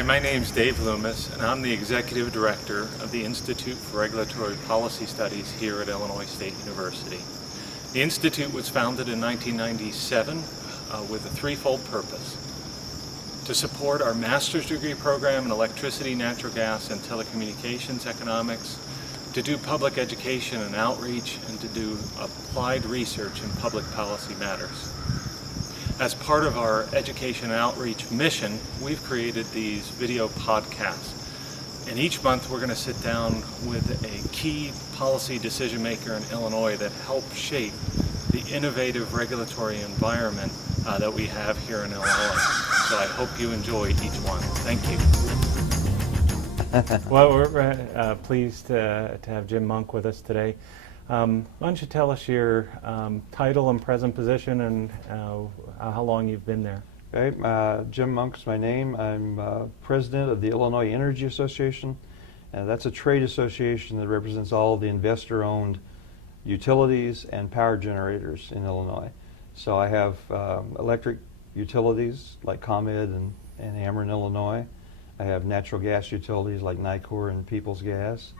Hi, my name's Dave Loomis, and I'm the Executive Director of the Institute for Regulatory Policy Studies here at Illinois State University. The Institute was founded in 1997 with a threefold purpose: to support our master's degree program in electricity, natural gas, and telecommunications economics, to do public education and outreach, and to do applied research in public policy matters. As part of our education and outreach mission, we've created these video podcasts. And each month we're going to sit down with a key policy decision maker in Illinois that helps shape the innovative regulatory environment that we have here in Illinois. So I hope you enjoy each one. Thank you. Well, we're pleased to have Jim Monk with us today. Why don't you tell us your title and present position and how long you've been there? Okay, Jim Monk's my name. I'm president of the Illinois Energy Association. That's a trade association that represents all of the investor-owned utilities and power generators in Illinois. So I have electric utilities like ComEd and Ameren, Illinois. I have natural gas utilities like Nicor and Peoples Gas.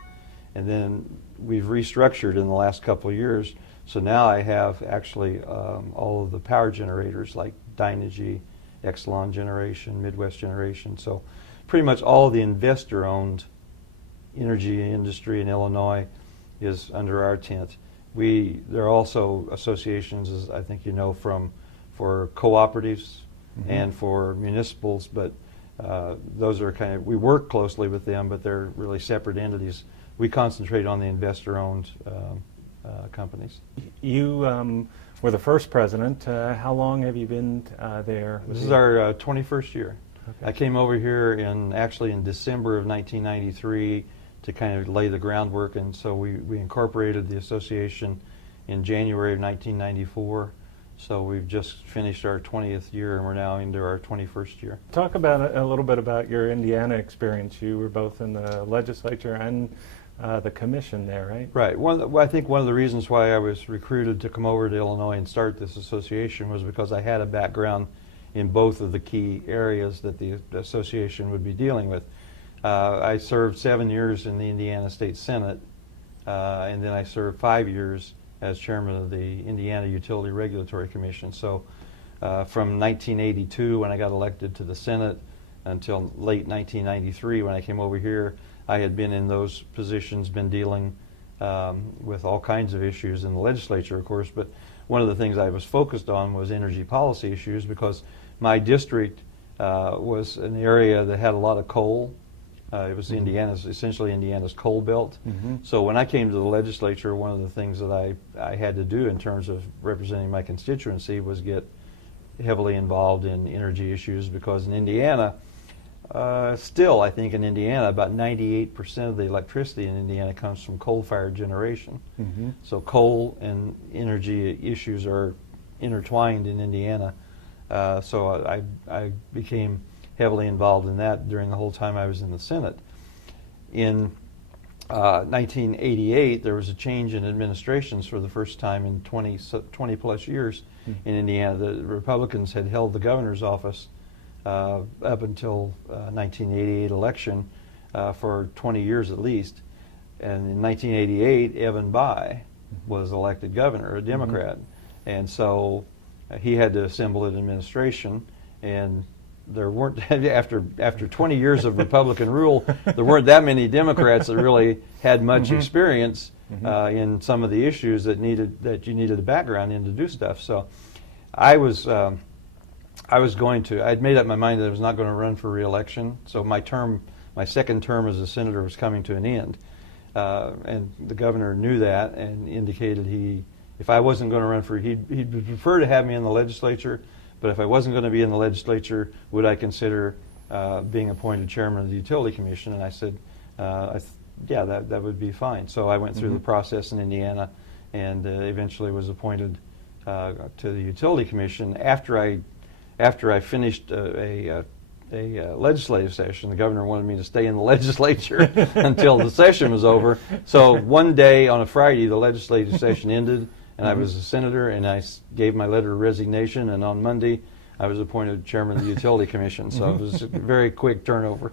And then we've restructured in the last couple of years, so now I have actually all of the power generators like Dynegy, Exelon Generation, Midwest Generation. So pretty much all of the investor-owned energy industry in Illinois is under our tent. There are also associations, as I think you know, for cooperatives and for municipals, but those are we work closely with them, but they're really separate entities. We concentrate on the investor-owned companies. You were the first president. How long have you been there? This is our 21st year. Okay. I came over here actually in December of 1993 to kind of lay the groundwork, and so we incorporated the association in January of 1994. So we've just finished our 20th year, and we're now into our 21st year. Talk about a little bit about your Indiana experience. You were both in the legislature and the commission there, right? Right. I think one of the reasons why I was recruited to come over to Illinois and start this association was because I had a background in both of the key areas that the association would be dealing with. I served 7 years in the Indiana State Senate, and then I served 5 years as chairman of the Indiana Utility Regulatory Commission. So from 1982, when I got elected to the Senate, until late 1993 when I came over here, I had been in those positions, been dealing with all kinds of issues in the legislature, of course, but one of the things I was focused on was energy policy issues, because my district was an area that had a lot of coal. It was essentially Indiana's coal belt. So when I came to the legislature, one of the things that I had to do in terms of representing my constituency was get heavily involved in energy issues, because in Indiana, still I think in Indiana, about 98% of the electricity in Indiana comes from coal-fired generation. So coal and energy issues are intertwined in Indiana. So I became heavily involved in that during the whole time I was in the Senate. In 1988, there was a change in administrations for the first time in 20 plus years in Indiana. The Republicans had held the governor's office up until 1988 election for 20 years at least. And in 1988, Evan Bayh was elected governor, a Democrat. And so he had to assemble an administration, and there weren't, after 20 years of Republican rule, there weren't that many Democrats that really had much experience in some of the issues that you needed a background in to do stuff. So I'd made up my mind that I was not going to run for re-election. So my second term as a senator was coming to an end. And the governor knew that and indicated if I wasn't going to run he'd prefer to have me in the legislature. But if I wasn't going to be in the legislature, would I consider being appointed chairman of the Utility Commission? And I said, yeah, that would be fine. So I went through the process in Indiana and eventually was appointed to the Utility Commission. After I finished a legislative session, the governor wanted me to stay in the legislature until the session was over. So one day on a Friday, the legislative session ended, and I was a senator, and I gave my letter of resignation, and on Monday I was appointed chairman of the Utility Commission, so it was a very quick turnover.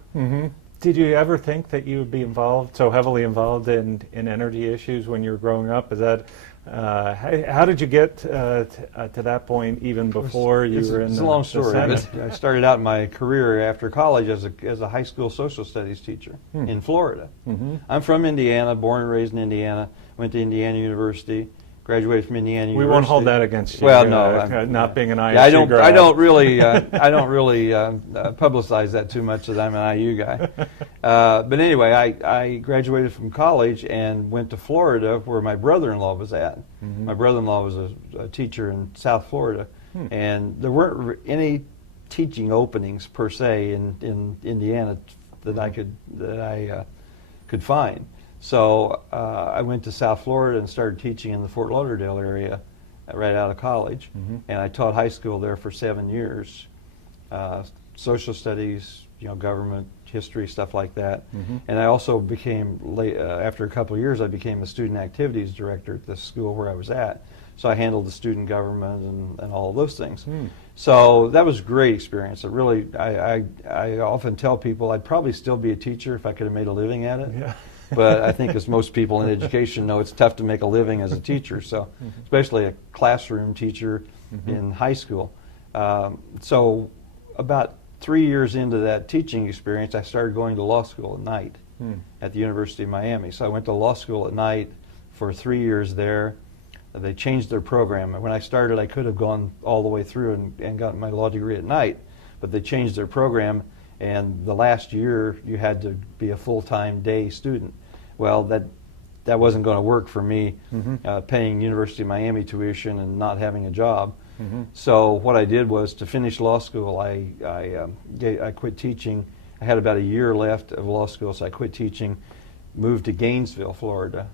Did you ever think that you would be involved, so heavily involved in energy issues when you were growing up? Is that how did you get to that point even before you were in It's the a long story. Senate? I started out my career after college as a high school social studies teacher in Florida. I'm from Indiana, born and raised in Indiana, went to Indiana University, graduated from Indiana We University. won't hold that against you. Well, no, not being an ISU yeah, I don't. grad. I don't really. I don't really publicize that too much that I'm an IU guy. But anyway, I graduated from college and went to Florida, where my brother-in-law was at. My brother-in-law was a teacher in South Florida, and there weren't any teaching openings per se in Indiana that I could find. So I went to South Florida and started teaching in the Fort Lauderdale area right out of college. And I taught high school there for 7 years, social studies, government, history, stuff like that. And I also became, after a couple of years, I became a student activities director at the school where I was at. So I handled the student government and all of those things. So that was a great experience. It really, I often tell people I'd probably still be a teacher if I could have made a living at it. Yeah. But I think as most people in education know, it's tough to make a living as a teacher, so especially a classroom teacher in high school. So about 3 years into that teaching experience, I started going to law school at night at the University of Miami. So I went to law school at night for 3 years there. They changed their program. When I started, I could have gone all the way through and gotten my law degree at night, but they changed their program. And the last year, you had to be a full-time day student. Well, that wasn't going to work for me, paying University of Miami tuition and not having a job. So what I did was, to finish law school, I quit teaching. I had about a year left of law school, so I quit teaching, moved to Gainesville, Florida,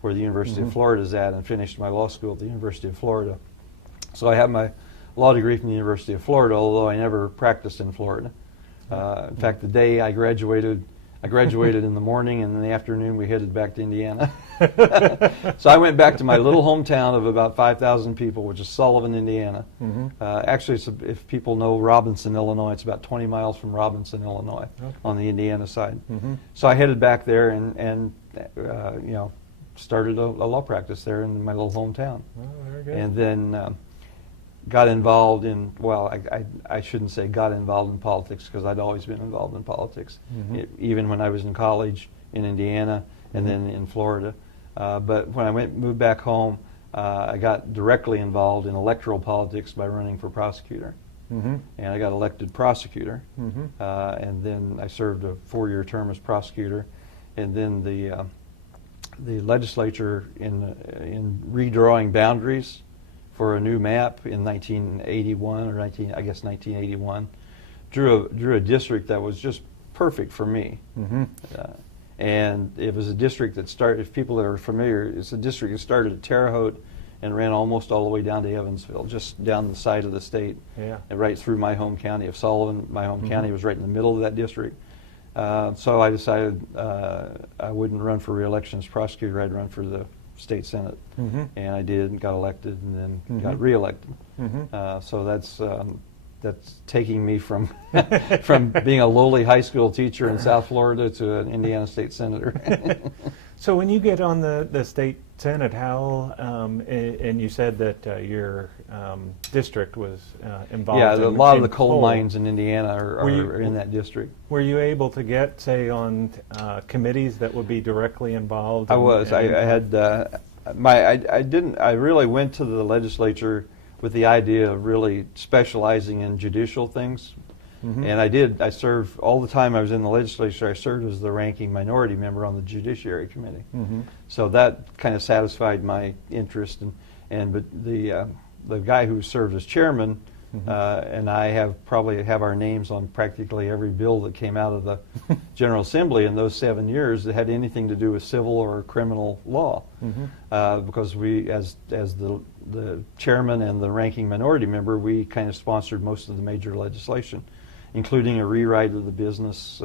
where the University of Florida is at, and finished my law school at the University of Florida. So I have my law degree from the University of Florida, although I never practiced in Florida. In fact, the day I graduated in the morning, and in the afternoon we headed back to Indiana. So I went back to my little hometown of about 5,000 people, which is Sullivan, Indiana. Actually, if people know Robinson, Illinois, it's about 20 miles from Robinson, Illinois, on the Indiana side. So I headed back there and started a law practice there in my little hometown. Oh, very good. And then got involved in, well, I shouldn't say got involved in politics, because I'd always been involved in politics, even when I was in college in Indiana and then in Florida. But when I moved back home, I got directly involved in electoral politics by running for prosecutor. And I got elected prosecutor. And then I served a 4-year term as prosecutor. And then the legislature, in redrawing boundaries for a new map in 1981 or 1981, drew a district that was just perfect for me. And it was a district that started, if people are familiar, it's a district that started at Terre Haute and ran almost all the way down to Evansville, just down the side of the state, and right through my home county of Sullivan. My home county was right in the middle of that district. So I decided I wouldn't run for re-election as prosecutor, I'd run for the state senate. And I did, and got elected, and then got re-elected. So that's taking me from from being a lowly high school teacher in South Florida to an Indiana state senator. So when you get on the state senate, how, and you said that your district was involved Yeah, in a lot of the coal coal mines in Indiana are in that district. Were you able to get, say, on committees that would be directly involved? I was. I had I really went to the legislature with the idea of really specializing in judicial things. And I did. I served all the time I was in the legislature. I served as the ranking minority member on the Judiciary Committee. So that kind of satisfied my interest. But the guy who served as chairman and I probably have our names on practically every bill that came out of the General Assembly in those 7 years that had anything to do with civil or criminal law, because we, as the chairman and the ranking minority member, we kind of sponsored most of the major legislation, including a rewrite of the business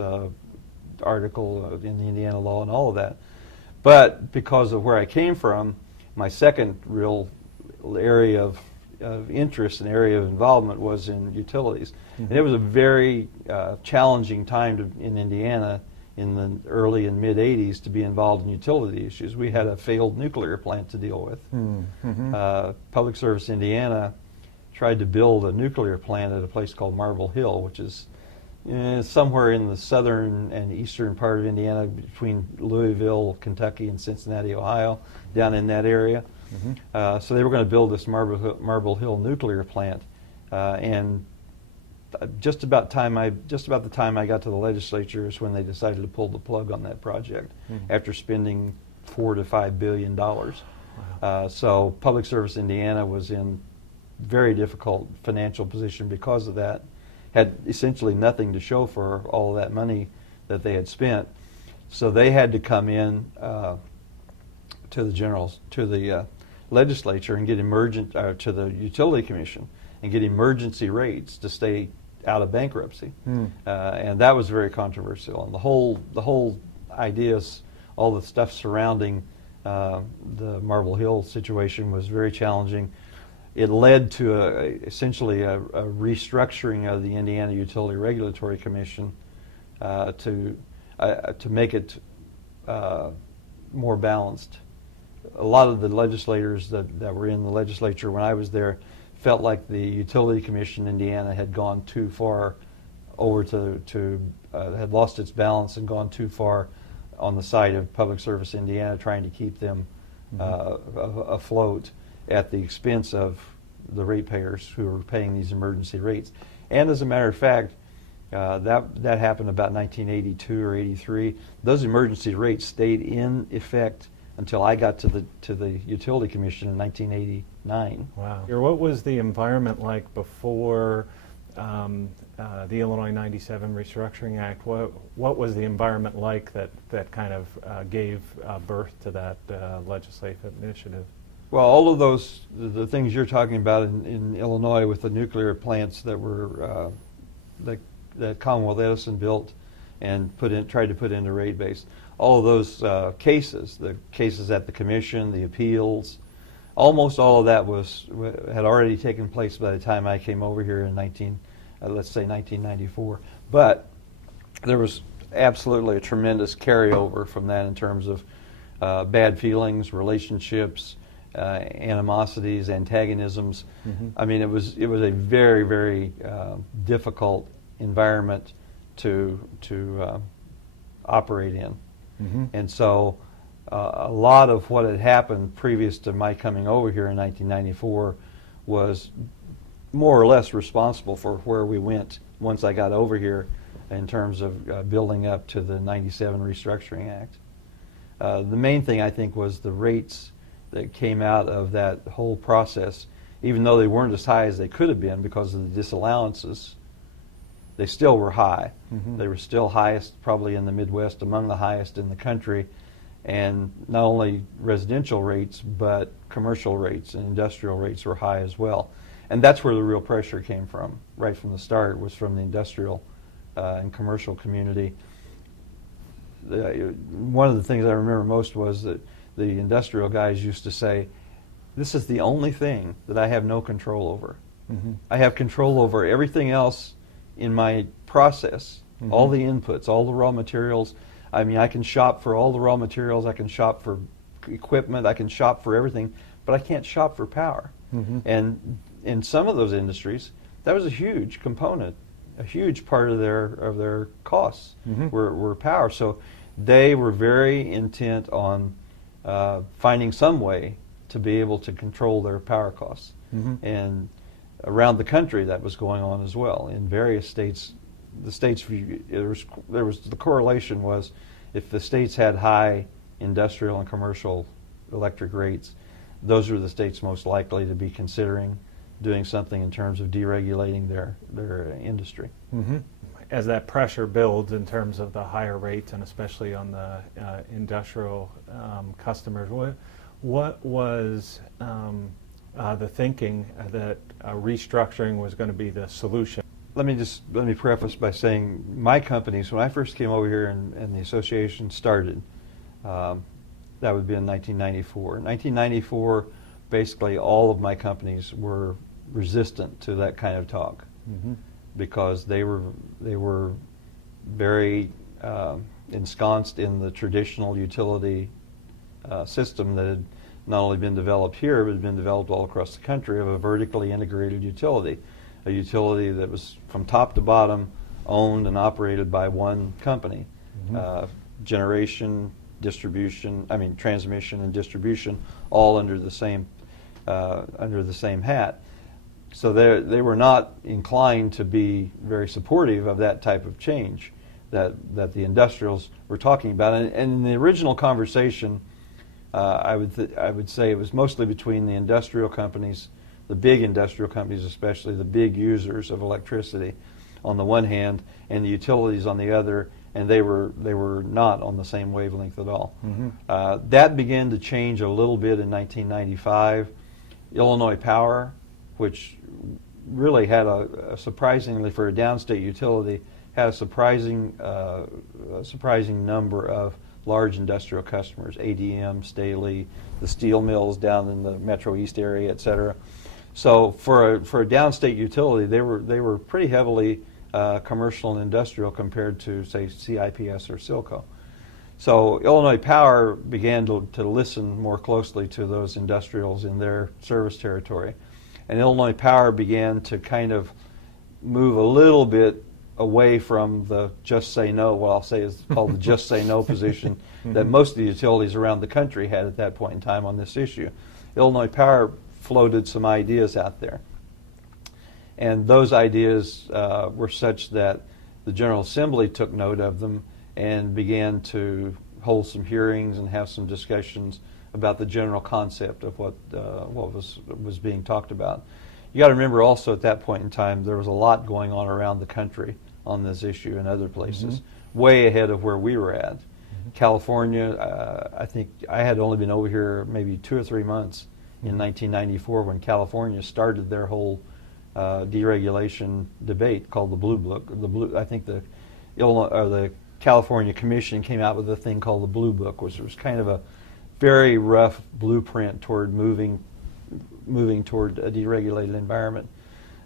article in the Indiana law and all of that. But because of where I came from, my second real area of of interest and area of involvement was in utilities. And it was a very challenging time in Indiana in the early and mid 80s to be involved in utility issues. We had a failed nuclear plant to deal with. Public Service Indiana tried to build a nuclear plant at a place called Marble Hill, which is somewhere in the southern and eastern part of Indiana, between Louisville, Kentucky, and Cincinnati, Ohio, down in that area. So they were going to build this Marble Hill nuclear plant, and just about the time I got to the legislature is when they decided to pull the plug on that project after spending $4 to $5 billion. Wow. So Public Service Indiana was in very difficult financial position because of that. Had essentially nothing to show for all of that money that they had spent. So they had to come in to the legislature and get to the utility commission and get emergency rates to stay out of bankruptcy. And that was very controversial. And the whole ideas, all the stuff surrounding the Marble Hill situation was very challenging. It led to essentially a restructuring of the Indiana Utility Regulatory Commission to make it more balanced. A lot of the legislators that were in the legislature when I was there felt like the Utility Commission in Indiana had gone too far over had lost its balance and gone too far on the side of Public Service Indiana, trying to keep them afloat at the expense of the ratepayers who were paying these emergency rates. And as a matter of fact, that happened about 1982 or 83. Those emergency rates stayed in effect until I got to the Utility Commission in 1989. Wow. What was the environment like before the Illinois 97 Restructuring Act? What was the environment like that kind of gave birth to that legislative initiative? Well, all of the things you're talking about in Illinois with the nuclear plants that were that Commonwealth Edison built and tried to put into rate base, all of those cases, the cases at the commission, the appeals, almost all of that had already taken place by the time I came over here in 1994. But there was absolutely a tremendous carryover from that in terms of bad feelings, relationships, animosities, antagonisms. I mean, it was a very, very difficult environment to operate in. And so a lot of what had happened previous to my coming over here in 1994 was more or less responsible for where we went once I got over here in terms of building up to the 97 Restructuring Act. The main thing, I think, was the rates that came out of that whole process. Even though they weren't as high as they could have been because of the disallowances, they still were high. They were still highest probably in the Midwest, among the highest in the country. And not only residential rates, but commercial rates and industrial rates were high as well. And that's where the real pressure came from, right from the start, was from the industrial and commercial community. One of the things I remember most was that the industrial guys used to say, "This is the only thing that I have no control over. I have control over everything else in my process, all the inputs, all the raw materials. I mean, I can shop for all the raw materials, I can shop for equipment, I can shop for everything, but I can't shop for power." And in some of those industries, that was a huge component, a huge part of their costs were power. So they were very intent on finding some way to be able to control their power costs. And around the country, that was going on as well. In various states, the correlation was if the states had high industrial and commercial electric rates, those were the states most likely to be considering doing something in terms of deregulating their industry. As that pressure builds in terms of the higher rates, and especially on the industrial customers, what was the thinking that restructuring was going to be the solution? Let me preface by saying my companies, when I first came over here and the association started, that would be in 1994. In 1994, basically all of my companies were resistant to that kind of talk, because they were very ensconced in the traditional utility system that had not only been developed here, but had been developed all across the country, of a vertically integrated utility, a utility that was from top to bottom owned and operated by one company. Generation, transmission and distribution, all under the same hat. So they were not inclined to be very supportive of that type of change that the industrials were talking about. And in the original conversation, I would say it was mostly between the industrial companies, the big industrial companies, especially the big users of electricity, on the one hand, and the utilities on the other, and they were not on the same wavelength at all. That began to change a little bit in 1995. Illinois Power, which really had a surprisingly, for a downstate utility, had a surprising number of large industrial customers: ADM, Staley, the steel mills down in the Metro East area, et cetera. So for a downstate utility, they were pretty heavily commercial and industrial compared to, say, CIPS or Silco. So Illinois Power began to listen more closely to those industrials in their service territory. And Illinois Power began to kind of move a little bit away from the just say no, what I'll say is called the just say no position that most of the utilities around the country had at that point in time on this issue. Illinois Power floated some ideas out there. And those ideas were such that the General Assembly took note of them and began to hold some hearings and have some discussions about the general concept of what was being talked about. You got to remember also at that point in time there was a lot going on around the country on this issue in other places, way ahead of where we were at. California, I think I had only been over here maybe 2 or 3 months in 1994 when California started their whole deregulation debate called the Blue Book. I think the California Commission came out with a thing called the Blue Book, which was kind of a very rough blueprint toward moving toward a deregulated environment.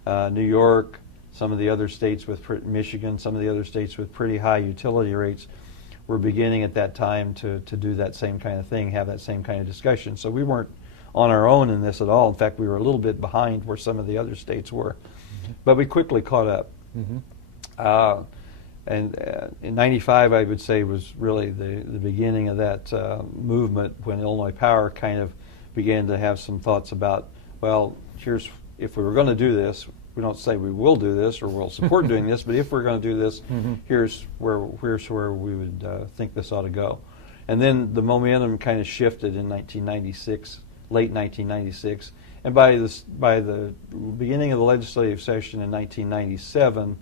New York, some of the other states Michigan, some of the other states with pretty high utility rates were beginning at that time to do that same kind of thing, have that same kind of discussion. So we weren't on our own in this at all. In fact, we were a little bit behind where some of the other states were. But we quickly caught up. And in 95, I would say, was really the beginning of that movement when Illinois Power kind of began to have some thoughts about, well, if we were going to do this, we don't say we will do this or we'll support doing this, but if we're going to do this, here's where we would think this ought to go. And then the momentum kind of shifted in 1996, late 1996, and by the beginning of the legislative session in 1997,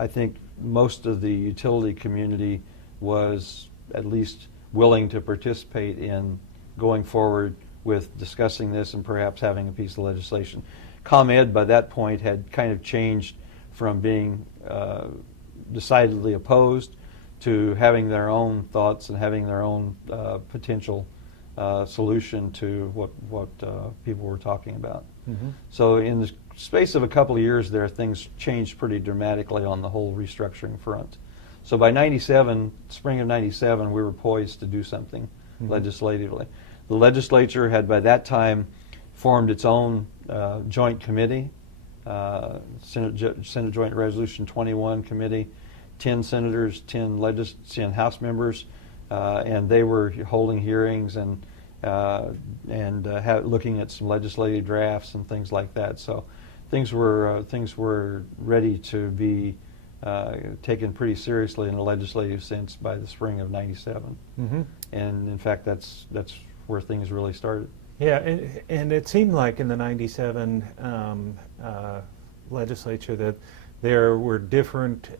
I think most of the utility community was at least willing to participate in going forward with discussing this and perhaps having a piece of legislation. ComEd by that point had kind of changed from being decidedly opposed to having their own thoughts and having their own potential solution to what people were talking about. So in the space of a couple of years there, things changed pretty dramatically on the whole restructuring front. So by spring of 97, we were poised to do something legislatively. The legislature had by that time formed its own joint committee, Senate Joint Resolution 21 committee, 10 senators, 10 House members, and they were holding hearings and looking at some legislative drafts and things like that. So things were ready to be taken pretty seriously in a legislative sense by the spring of '97. And in fact, that's where things really started. Yeah, and it seemed like in the '97 legislature that there were different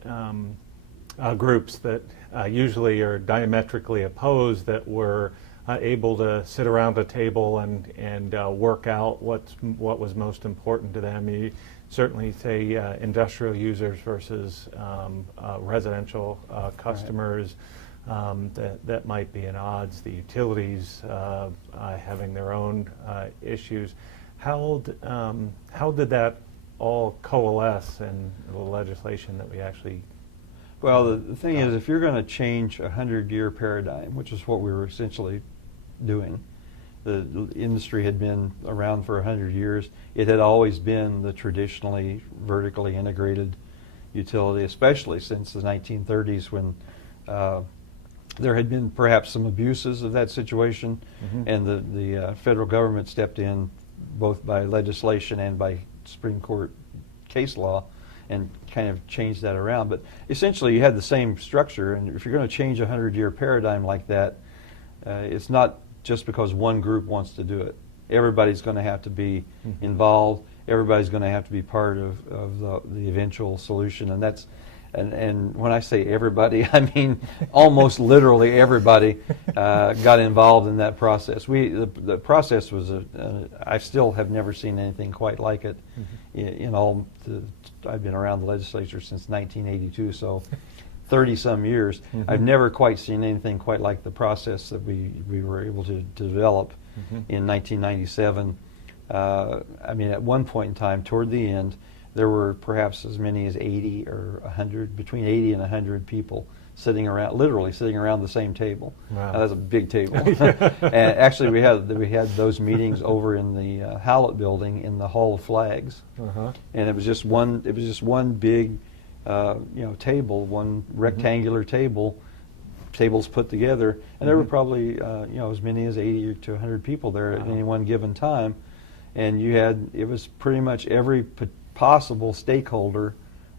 groups that usually are diametrically opposed that were able to sit around a table and work out what was most important to them. You certainly say industrial users versus residential customers. That might be at odds. The utilities having their own issues. How did that all coalesce in the legislation that we actually? Well, the thing is, if you're going to change a 100-year paradigm, which is what we were essentially doing, the industry had been around for 100 years. It had always been the traditionally vertically integrated utility, especially since the 1930s when there had been perhaps some abuses of that situation, and the federal government stepped in both by legislation and by Supreme Court case law and kind of changed that around. But essentially you had the same structure, and if you're going to change a 100-year paradigm like that, it's not just because one group wants to do it. Everybody's going to have to be involved. Everybody's going to have to be part of the eventual solution, and that's and when I say everybody, I mean almost literally everybody got involved in that process. The process was I still have never seen anything quite like it. In all, I've been around the legislature since 1982, so 30-some years. I've never quite seen anything quite like the process that we were able to develop in 1997. I mean, at one point in time, toward the end, there were perhaps as many as 80 or 100, between 80 and 100 people sitting around, literally sitting around the same table. Wow. Now, that's a big table. And actually, we had those meetings over in the Howlett Building in the Hall of Flags, and it was just one big, table, one rectangular table. Tables put together, and there were probably as many as 80 to 100 people there at any one given time, and it was pretty much every possible stakeholder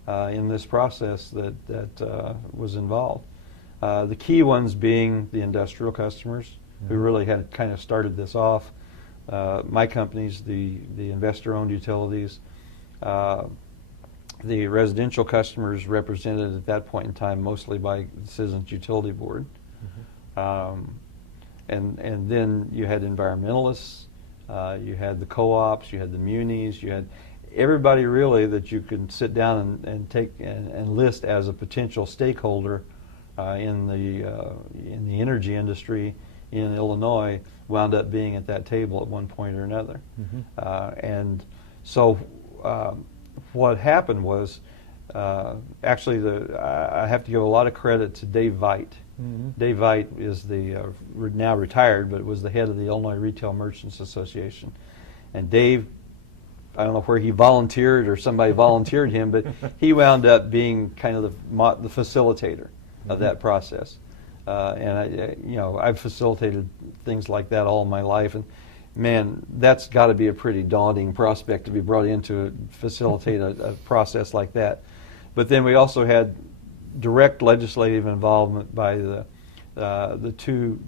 in this process that was involved. The key ones being the industrial customers, who really had kind of started this off. My companies, the investor-owned utilities, the residential customers represented at that point in time mostly by the Citizens Utility Board. And then you had environmentalists, you had the co-ops, you had the munis, you had everybody really that you could sit down and take and list as a potential stakeholder in the energy industry in Illinois wound up being at that table at one point or another. And so what happened was actually I have to give a lot of credit to Dave Veit. Dave Veit is the now retired, but was the head of the Illinois Retail Merchants Association. And Dave, I don't know where he volunteered or somebody volunteered him, but he wound up being kind of the facilitator of that process. And I've facilitated things like that all my life, and man, that's got to be a pretty daunting prospect to be brought in to facilitate a process like that. But then we also had direct legislative involvement by the two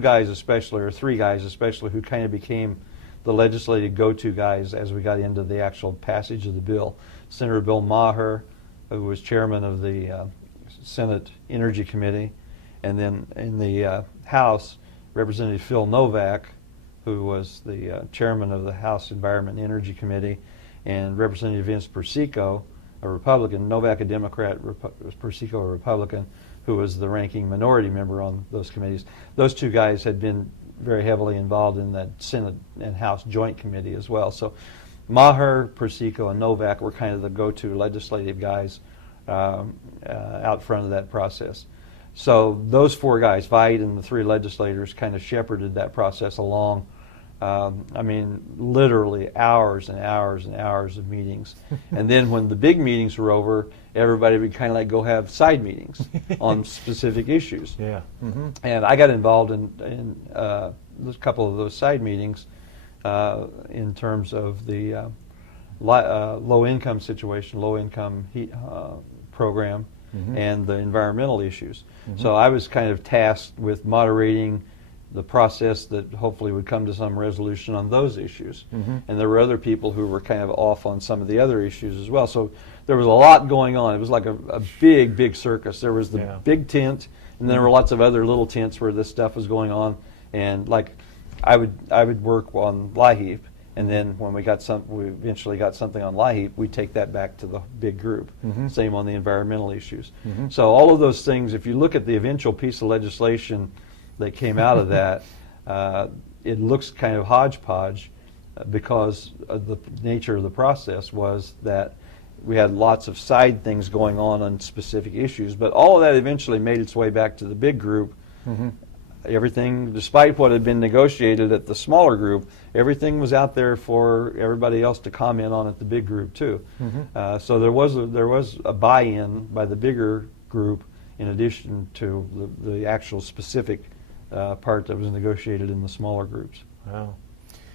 guys especially, or three guys especially, who kind of became the legislative go-to guys as we got into the actual passage of the bill. Senator Bill Maher, who was chairman of the Senate Energy Committee, and then in the House, Representative Phil Novak, who was the chairman of the House Environment and Energy Committee, and Representative Vince Persico, a Republican, Novak a Democrat, Persico a Republican, who was the ranking minority member on those committees. Those two guys had been very heavily involved in that Senate and House Joint Committee as well. So Maher, Persico, and Novak were kind of the go-to legislative guys out front of that process. So those four guys, Veit and the three legislators, kind of shepherded that process along. I mean, literally hours and hours and hours of meetings. And then when the big meetings were over, everybody would kind of like go have side meetings on specific issues. Yeah. And I got involved in a couple of those side meetings in terms of the low-income situation, low-income heat program, and the environmental issues. So I was kind of tasked with moderating the process that hopefully would come to some resolution on those issues. And there were other people who were kind of off on some of the other issues as well. So there was a lot going on. It was like a big, big circus. There was the big tent, and there were lots of other little tents where this stuff was going on. And like I would work on LIHEAP, and then when we eventually got something on LIHEAP, we'd take that back to the big group. Same on the environmental issues. So all of those things, if you look at the eventual piece of legislation that came out of that, it looks kind of hodgepodge, because of the nature of the process was that we had lots of side things going on specific issues, but all of that eventually made its way back to the big group. Mm-hmm. Everything, despite what had been negotiated at the smaller group, everything was out there for everybody else to comment on at the big group too. Mm-hmm. So there was a buy-in by the bigger group in addition to the actual specific part that was negotiated in the smaller groups. Wow.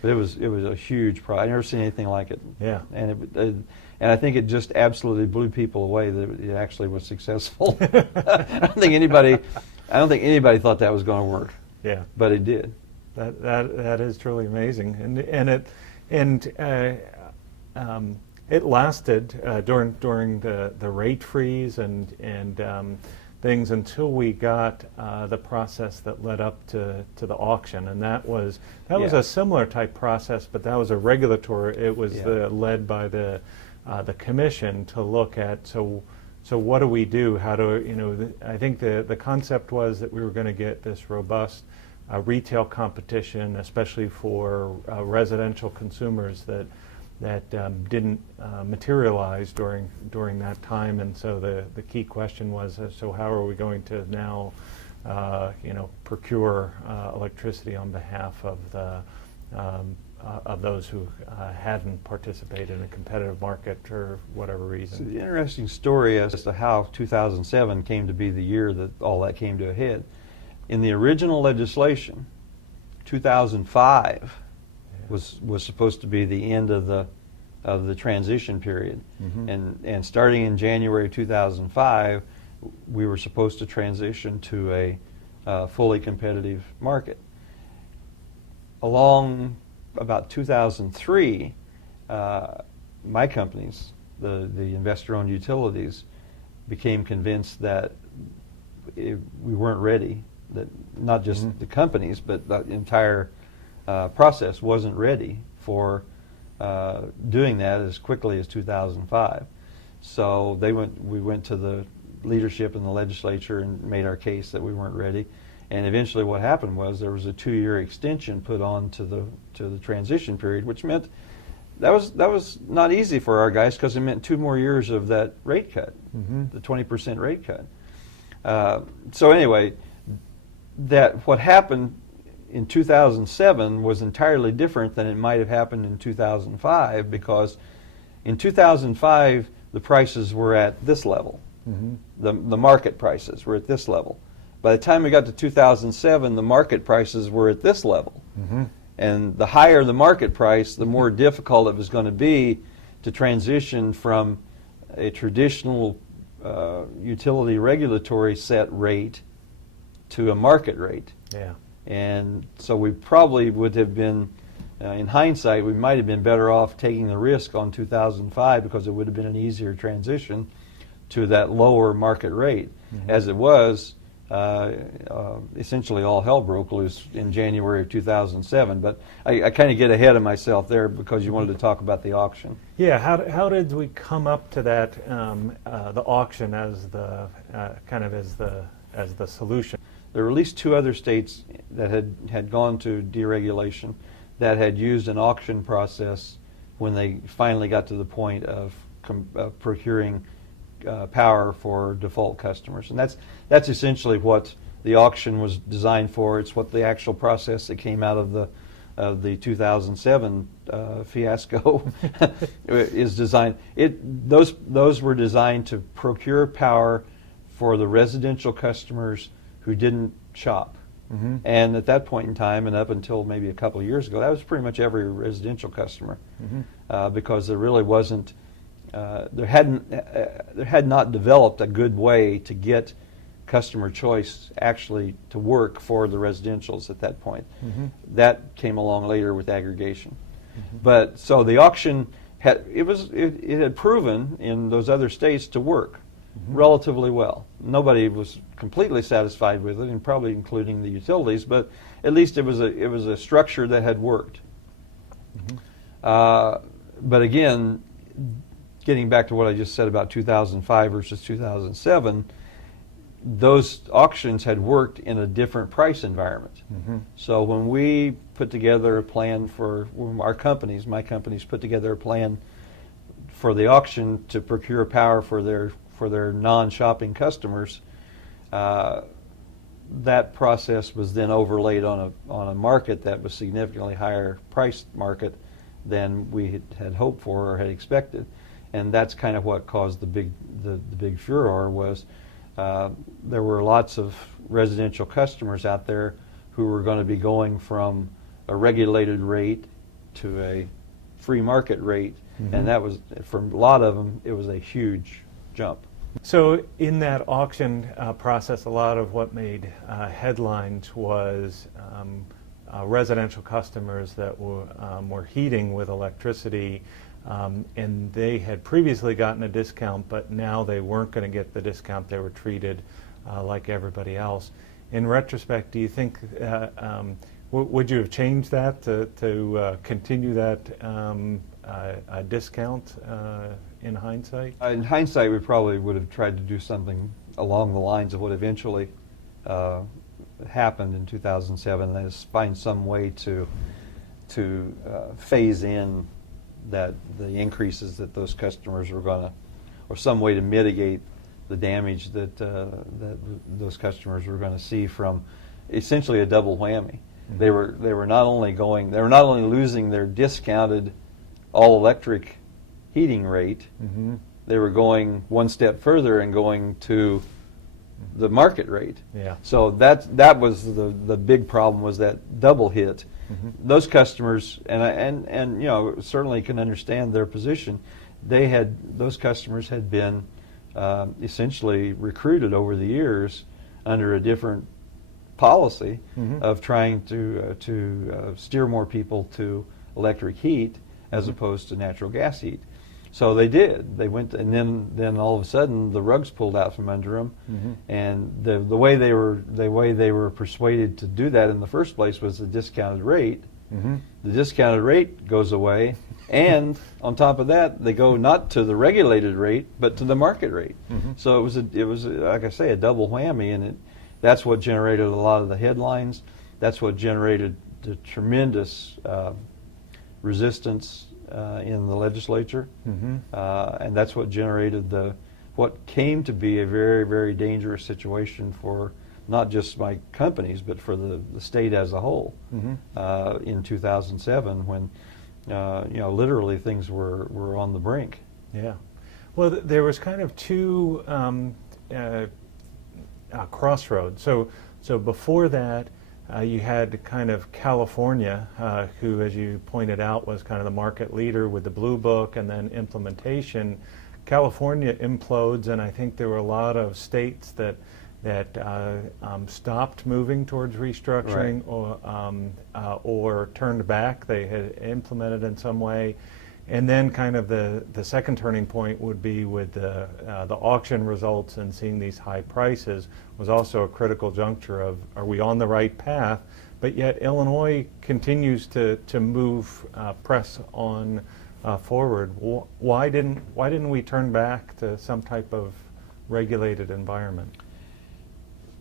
But it was a huge project. I've never seen anything like it. Yeah. And I think it just absolutely blew people away that it actually was successful. I don't think anybody thought that was going to work. Yeah. But it did. That is truly amazing, and it lasted during the rate freeze and things until we got the process that led up to the auction, and that was Yeah. a similar type process, but that was a regulatory. It was Yeah. led by the commission to look at so what do we do? How do I think the concept was that we were going to get this robust retail competition, especially for residential consumers that didn't materialize during that time. And so the key question was, so how are we going to now procure electricity on behalf of those who hadn't participated in a competitive market for whatever reason. So the interesting story as to how 2007 came to be the year that all that came to a head. In the original legislation, 2005 was supposed to be the end of the transition period, Mm-hmm. and starting in January 2005, we were supposed to transition to a fully competitive market. Along about 2003, my companies, the investor-owned utilities, became convinced that we weren't ready, that not just Mm-hmm. the companies, but the entire process wasn't ready for doing that as quickly as 2005. So we went to the leadership in the legislature and made our case that we weren't ready. And eventually what happened was there was a 2-year extension put on to the transition period, which meant that was not easy for our guys because it meant 2 more years of that rate cut, Mm-hmm. the 20% rate cut. So anyway, that what happened in 2007 was entirely different than it might have happened in 2005, because in 2005 the prices were at this level. Mm-hmm. The market prices were at this level. By the time we got to 2007, the market prices were at this level. Mm-hmm. And the higher the market price, the more difficult it was going to be to transition from a traditional utility regulatory set rate to a market rate. Yeah. And so we probably would have been, in hindsight, we might have been better off taking the risk on 2005 because it would have been an easier transition to that lower market rate. Mm-hmm. As it was, essentially all hell broke loose in January of 2007. But I kind of get ahead of myself there because you wanted to talk about the auction. Yeah, how did we come up to that the auction as the kind of as the solution? There were at least 2 other states that had gone to deregulation that had used an auction process when they finally got to the point of procuring power for default customers. And that's essentially what the auction was designed for. It's what the actual process that came out of the 2007 fiasco is designed. Those were designed to procure power for the residential customers who didn't shop. Mm-hmm. And at that point in time, and up until maybe a couple of years ago, that was pretty much every residential customer, because there really wasn't, there had not developed a good way to get customer choice actually to work for the residentials at that point. Mm-hmm. That came along later with aggregation. Mm-hmm. But so the auction had proven in those other states to work relatively well. Nobody was completely satisfied with it, and probably including the utilities, but at least it was a structure that had worked. But again, getting back to what I just said about 2005 versus 2007, those auctions had worked in a different price environment. So when we put together a plan for our companies, my companies put together a plan for the auction to procure power for their non-shopping customers, that process was then overlaid on a market that was significantly higher priced market than we had hoped for or had expected, and that's kind of what caused the big furor. Was there were lots of residential customers out there who were going to be going from a regulated rate to a free market rate, and that was, for a lot of them, it was a huge jump. So in that auction process, a lot of what made headlines was residential customers that were heating with electricity, and they had previously gotten a discount, but now they weren't going to get the discount. They were treated like everybody else. In retrospect, do you think, would you have changed that to continue that discount in hindsight? In hindsight, we probably would have tried to do something along the lines of what eventually happened in 2007, that is, find some way to phase in the increases that those customers were going to, or some way to mitigate the damage that those customers were going to see from essentially a double whammy. They were not only losing their discounted all electric heating rate, they were going one step further and going to the market rate. Yeah. So that was the big problem, was that double hit. Those customers, and you know, certainly can understand their position. Those customers had been essentially recruited over the years under a different policy of trying to steer more people to electric heat as opposed to natural gas heat. So they did. They went, and then all of a sudden the rugs pulled out from under them, and the way they were persuaded to do that in the first place was the discounted rate. The discounted rate goes away, and on top of that, they go not to the regulated rate but to the market rate. So it was like I say, a double whammy, and that's what generated a lot of the headlines. That's what generated the tremendous resistance in the legislature, and that's what generated what came to be a very, very dangerous situation for not just my companies but for the state as a whole in 2007, when literally things were on the brink. Yeah. Well, there was kind of two crossroads. So before that, you had kind of California, who, as you pointed out, was kind of the market leader with the Blue Book and then implementation. California implodes, and I think there were a lot of states that stopped moving towards restructuring, or turned back. They had implemented in some way. And then kind of the second turning point would be with the auction results, and seeing these high prices was also a critical juncture of, are we on the right path? But yet Illinois continues to move, press on forward. Why didn't we turn back to some type of regulated environment?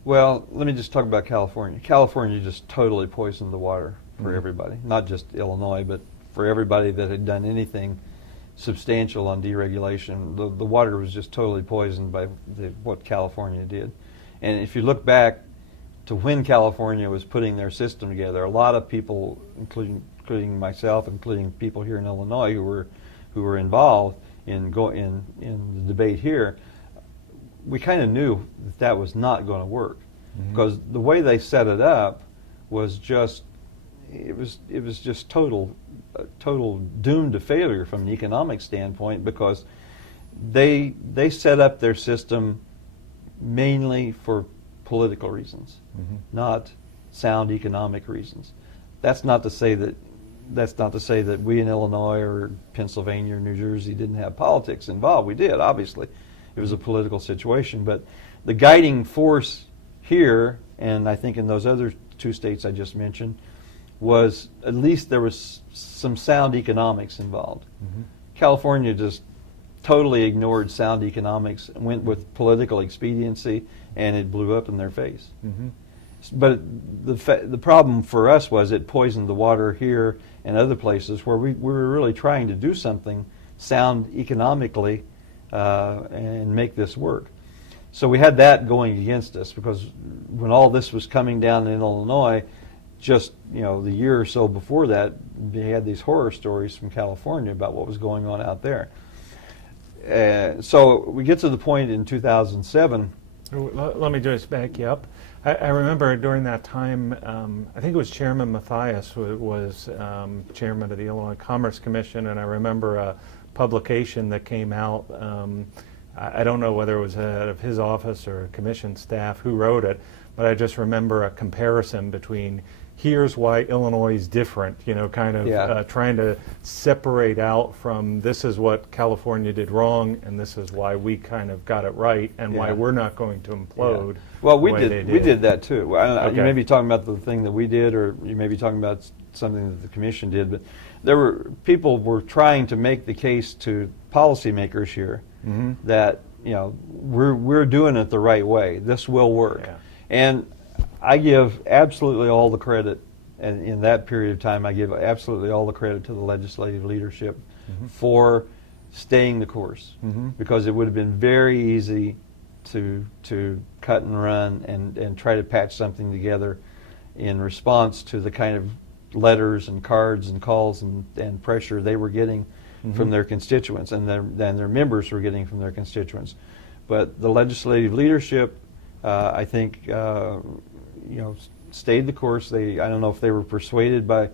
Well, let me just talk about California. California just totally poisoned the water for everybody, not just Illinois, but for everybody that had done anything substantial on deregulation. The water was just totally poisoned by what California did. And if you look back to when California was putting their system together, a lot of people, including myself, including people here in Illinois who were involved in the debate here, we kind of knew that was not going to work, because the way they set it up was just total doomed to failure from an economic standpoint, because they set up their system mainly for political reasons, not sound economic reasons. That's not to say that we in Illinois or Pennsylvania or New Jersey didn't have politics involved. We did, obviously. It was a political situation, but the guiding force here, and I think in those other two states I just mentioned, was at least there was some sound economics involved. California just totally ignored sound economics, went with political expediency, and it blew up in their face. Mm-hmm. But the problem for us was it poisoned the water here and other places where we were really trying to do something sound economically and make this work. So we had that going against us, because when all this was coming down in Illinois, just the year or so before that, they had these horror stories from California about what was going on out there. So we get to the point in 2007. Let me just back you up. I remember during that time, I think it was Chairman Mathias was chairman of the Illinois Commerce Commission, and I remember a publication that came out. I don't know whether it was out of his office or commission staff who wrote it, but I just remember a comparison between here's why Illinois is different, trying to separate out from this is what California did wrong and this is why we kind of got it right and why we're not going to implode. Well, we did that too. Okay. You may be talking about the thing that we did, or you may be talking about something that the commission did, but people were trying to make the case to policymakers here that we're doing it the right way. This will work. Yeah. And I give absolutely all the credit, and in that period of time, I give absolutely all the credit to the legislative leadership for staying the course, because it would have been very easy to cut and run and try to patch something together in response to the kind of letters and cards and calls and pressure they were getting from their constituents and their members were getting from their constituents. But the legislative leadership, I think, stayed the course. I don't know if they were persuaded by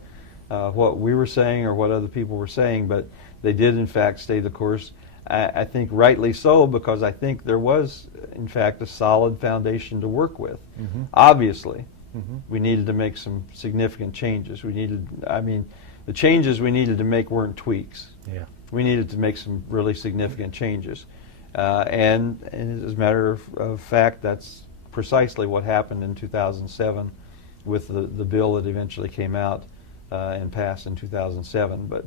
what we were saying or what other people were saying, but they did in fact stay the course. I think rightly so, because I think there was in fact a solid foundation to work with. Obviously, we needed to make some significant changes. The changes we needed to make weren't tweaks. Yeah. We needed to make some really significant changes. And as a matter of fact, that's precisely what happened in 2007 with the bill that eventually came out and passed in 2007. But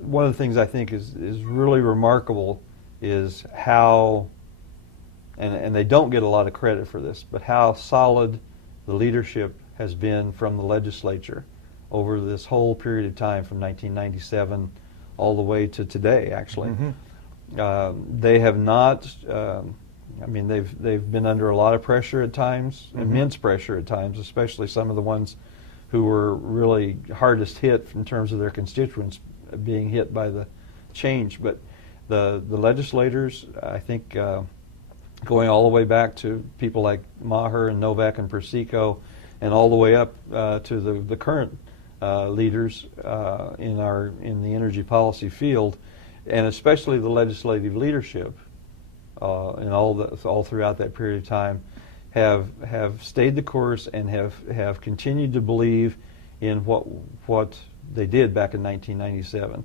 one of the things I think is really remarkable is how, and they don't get a lot of credit for this, but how solid the leadership has been from the legislature over this whole period of time, from 1997 all the way to today, actually. They have not, they've been under a lot of pressure at times, immense pressure at times, especially some of the ones who were really hardest hit in terms of their constituents being hit by the change. But the legislators, I think, going all the way back to people like Maher and Novak and Persico, and all the way up to the current leaders in the energy policy field, and especially the legislative leadership, and all throughout that period of time, have stayed the course and have continued to believe in what they did back in 1997.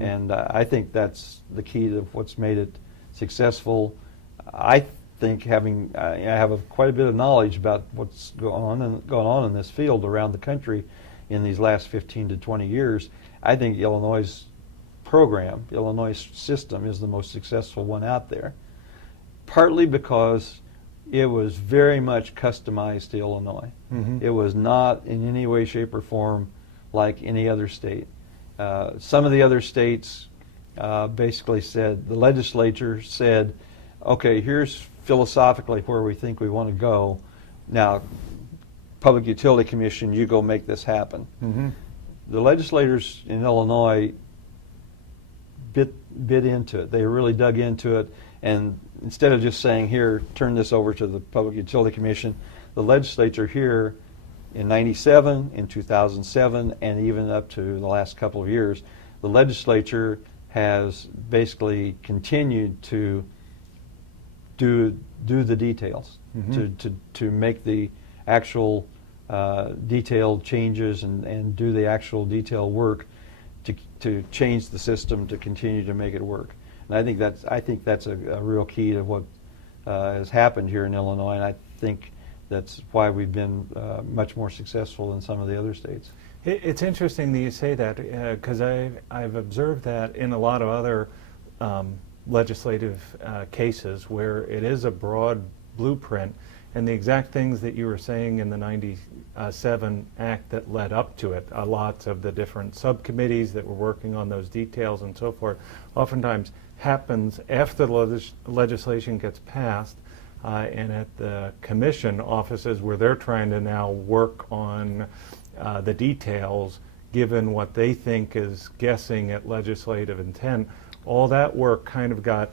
And I think that's the key to what's made it successful. I think I have quite a bit of knowledge about what's gone on in this field around the country in these last 15 to 20 years. I think Illinois' program, Illinois' system, is the most successful one out there, partly because it was very much customized to Illinois. It was not in any way, shape, or form like any other state. Some of the other states basically said, the legislature said, okay, here's philosophically where we think we want to go. Now, Public Utility Commission, you go make this happen. The legislators in Illinois bit into it. They really dug into it, and instead of just saying, here, turn this over to the Public Utility Commission, the legislature here in 97, in 2007, and even up to the last couple of years, the legislature has basically continued to do the details, to make the actual detailed changes and do the actual detailed work to change the system, to continue to make it work. And I think that's a real key to what has happened here in Illinois, and I think that's why we've been much more successful than some of the other states. It's interesting that you say that because I've observed that in a lot of other legislative cases where it is a broad blueprint, and the exact things that you were saying in the 97 Act that led up to it, lots of the different subcommittees that were working on those details and so forth, oftentimes happens after the legislation gets passed and at the commission offices where they're trying to now work on the details given what they think is guessing at legislative intent. All that work kind of got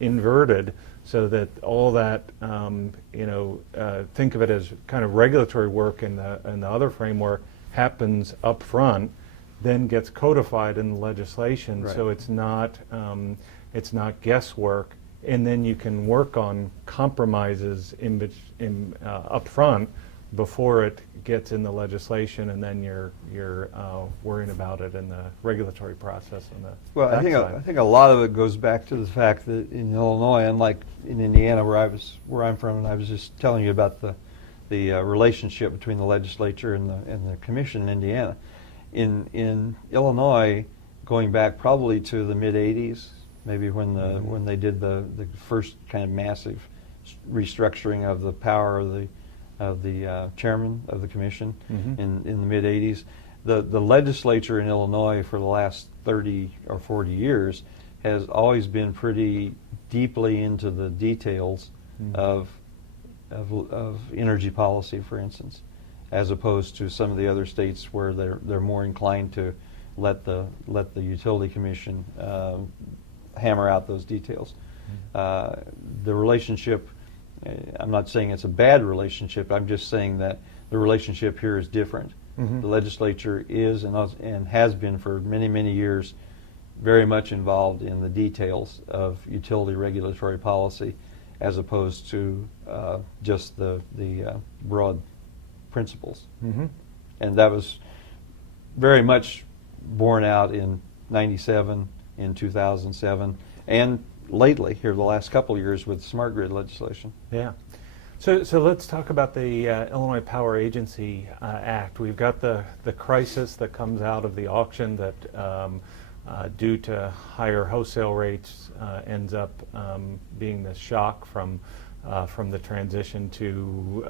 inverted so that all that, think of it as kind of regulatory work in the other framework happens up front, then gets codified in the legislation. Right. So it's not guesswork, and then you can work on compromises up front before it gets in the legislation, and then you're worrying about it in the regulatory process on the Well, I think a lot of it goes back to the fact that in Illinois, unlike in Indiana, where I'm from, and I was just telling you about the relationship between the legislature and the commission in Indiana. In Illinois, going back probably to the mid '80s, maybe when they did the first kind of massive restructuring of the power of the chairman of the commission in the mid '80s, the legislature in Illinois for the last 30 or 40 years has always been pretty deeply into the details of energy policy, for instance, as opposed to some of the other states where they're more inclined to let the utility commission hammer out those details. The relationship, I'm not saying it's a bad relationship, I'm just saying that the relationship here is different. The legislature is and has been for many, many years very much involved in the details of utility regulatory policy as opposed to just the broad principles. And that was very much borne out in '97, in 2007, and lately, here the last couple of years with smart grid legislation. Yeah. So let's talk about the Illinois Power Agency Act. We've got the crisis that comes out of the auction that, due to higher wholesale rates, ends up being the shock from the transition to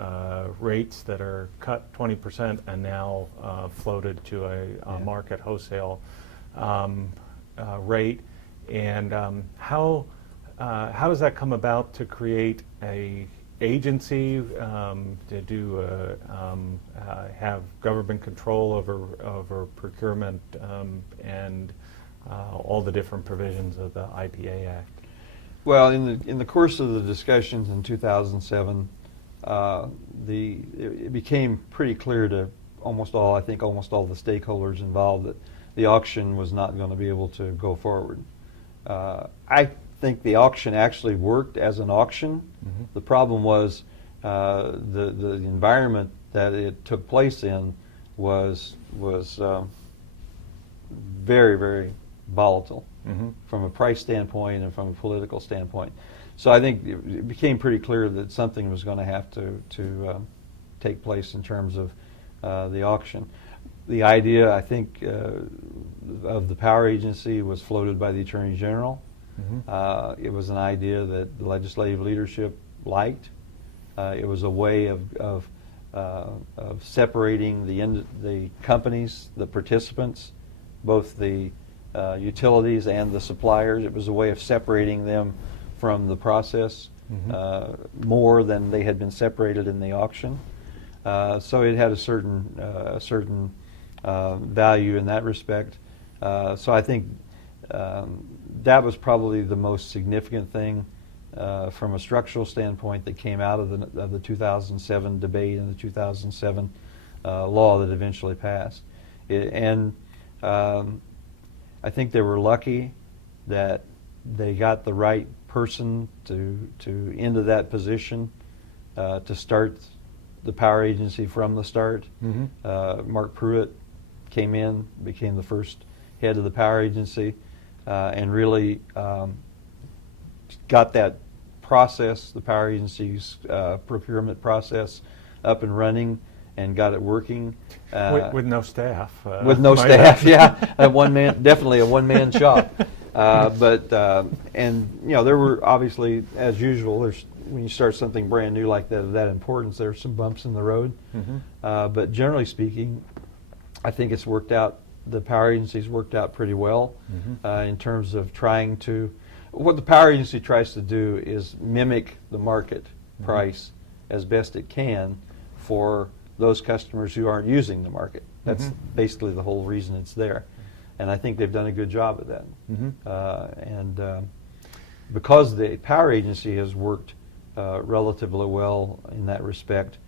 rates that are cut 20% and now floated to a market wholesale rate. And how does that come about to create a agency to have government control over procurement and all the different provisions of the IPA Act? Well, in the course of the discussions in 2007, it became pretty clear to almost all the stakeholders involved that the auction was not going to be able to go forward. I think the auction actually worked as an auction. The problem was the environment that it took place in was very, very volatile from a price standpoint and from a political standpoint. So I think it became pretty clear that something was going to have to take place in terms of the auction. The idea, I think, of the Power Agency was floated by the Attorney General. It was an idea that the legislative leadership liked. It was a way of separating the companies, the participants, both the utilities and the suppliers. It was a way of separating them from the process more than they had been separated in the auction. So it had a certain value in that respect. So I think that was probably the most significant thing from a structural standpoint that came out of the 2007 debate and the 2007 law that eventually passed. I think they were lucky that they got the right person to into that position to start the Power Agency from the start. Mark Pruitt came in, became the first head of the Power Agency, and really got that process, the Power Agency's procurement process, up and running and got it working. With no staff. With no might staff, I- yeah, definitely a one-man shop. And you know, there were obviously, as usual, there's when you start something brand new like that of that importance, there's some bumps in the road. But generally speaking, I think it's worked out. The power agency's worked out pretty well in terms of trying to. What the power agency tries to do is mimic the market price as best it can for those customers who aren't using the market. That's basically the whole reason it's there. And I think they've done a good job of that. Because the power agency has worked relatively well in that respect,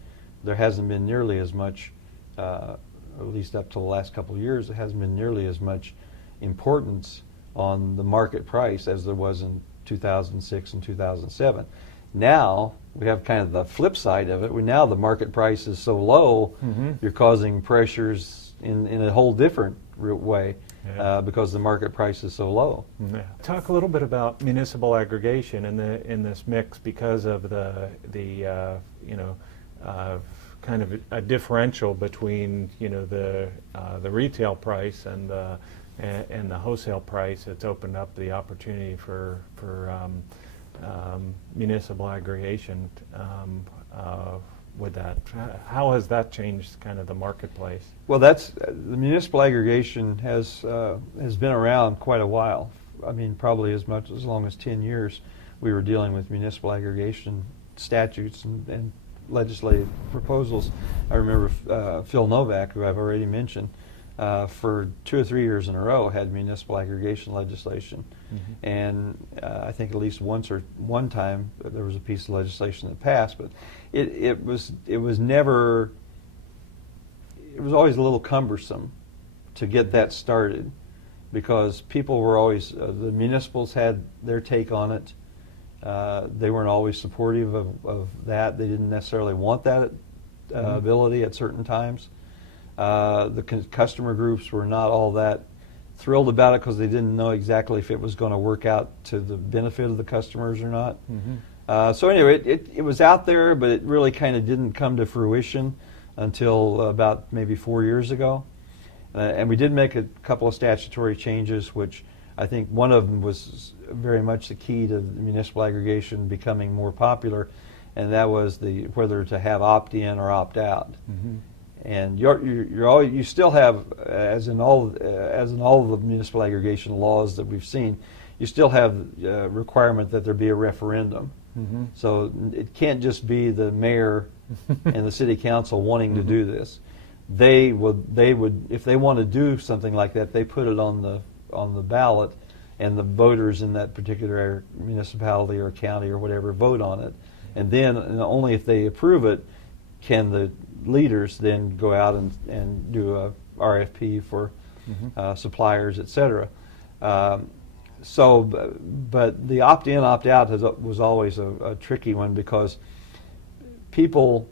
there hasn't been nearly as much, at least up to the last couple of years, there hasn't been nearly as much importance on the market price as there was in 2006 and 2007. Now we have kind of the flip side of it. Now the market price is so low, you're causing pressures in a whole different way because the market price is so low. Talk a little bit about municipal aggregation in this mix because of the kind of a differential between the retail price and the wholesale price. It's opened up the opportunity for municipal aggregation with that. How has that changed kind of the marketplace? Well, that's the municipal aggregation has been around quite a while. I mean, probably as long as 10 years. We were dealing with municipal aggregation statutes and legislative proposals. I remember Phil Novak, who I've already mentioned, for 2 or 3 years in a row had municipal aggregation legislation. And I think at least one time there was a piece of legislation that passed, but it was always a little cumbersome to get that started because people were always, the municipals had their take on it. They weren't always supportive of that. They didn't necessarily want that ability at certain times. The customer groups were not all that thrilled about it because they didn't know exactly if it was going to work out to the benefit of the customers or not. So anyway, it was out there, but it really kind of didn't come to fruition until about maybe 4 years ago. And we did make a couple of statutory changes, which I think one of them was very much the key to the municipal aggregation becoming more popular, and that was whether to have opt-in or opt-out. And you still have, as in all of the municipal aggregation laws that we've seen, you still have a requirement that there be a referendum. So it can't just be the mayor and the city council wanting to do this. They would, if they want to do something like that, they put it on the ballot, and the voters in that particular municipality or county or whatever vote on it. And then only if they approve it can the leaders then go out and do a RFP for suppliers, etc. But the opt-in, opt-out was always a tricky one because people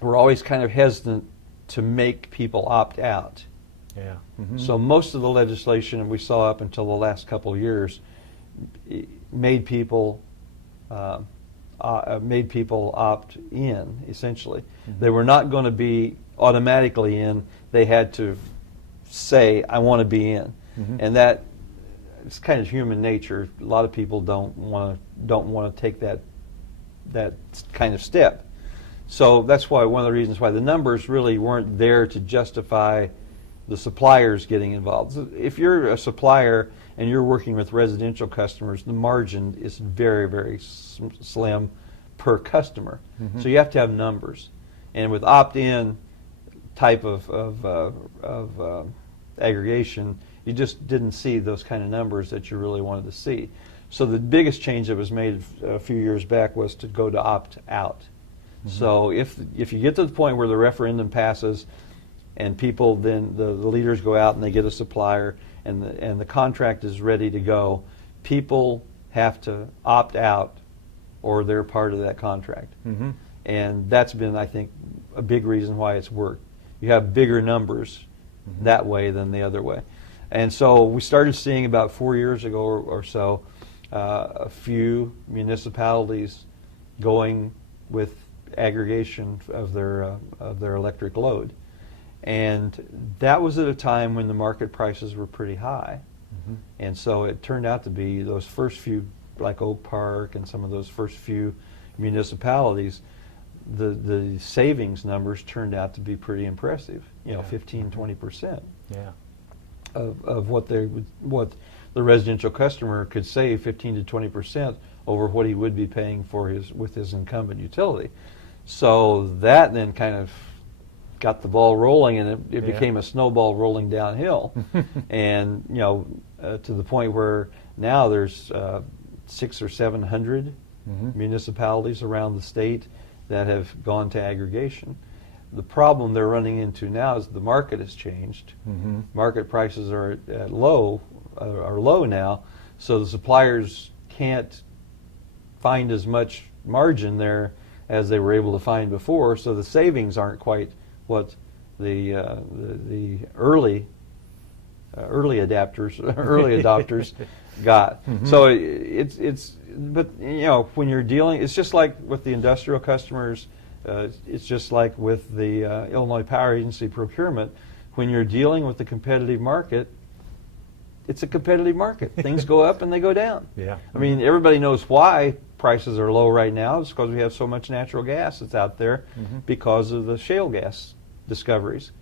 were always kind of hesitant to make people opt out. So most of the legislation we saw up until the last couple of years made people opt in, essentially. They were not going to be automatically in. They had to say, I want to be in. And that it's kind of human nature. A lot of people don't want to take that kind of step. So that's why one of the reasons why the numbers really weren't there to justify the suppliers getting involved. If you're a supplier and you're working with residential customers, the margin is very, very slim per customer. So you have to have numbers. And with opt-in type of aggregation, you just didn't see those kind of numbers that you really wanted to see. So the biggest change that was made a few years back was to go to opt-out. So if you get to the point where the referendum passes and people then the leaders go out and they get a supplier and the contract is ready to go, people have to opt out or they're part of that contract. And that's been, I think, a big reason why it's worked. You have bigger numbers that way than the other way. And so we started seeing about 4 years ago or so a few municipalities going with aggregation of their electric load. And that was at a time when the market prices were pretty high. And so it turned out to be those first few, like Oak Park and some of those first few municipalities, the savings numbers turned out to be pretty impressive, 15, 20% of what the residential customer could save, 15 to 20% over what he would be paying with his incumbent utility. So that then kind of got the ball rolling, and it became a snowball rolling downhill. And to the point where now there's 600 or 700 municipalities around the state that have gone to aggregation. The problem they're running into now is the market has changed. Market prices are low now, so the suppliers can't find as much margin there as they were able to find before. So the savings aren't quite what the early adopters got. So but when you're dealing, it's just like with the industrial customers, it's just like with the Illinois Power Agency procurement. When you're dealing with the competitive market, it's a competitive market. Things go up and they go down. I mean, everybody knows why prices are low right now. It's because we have so much natural gas that's out there because of the shale gas discoveries.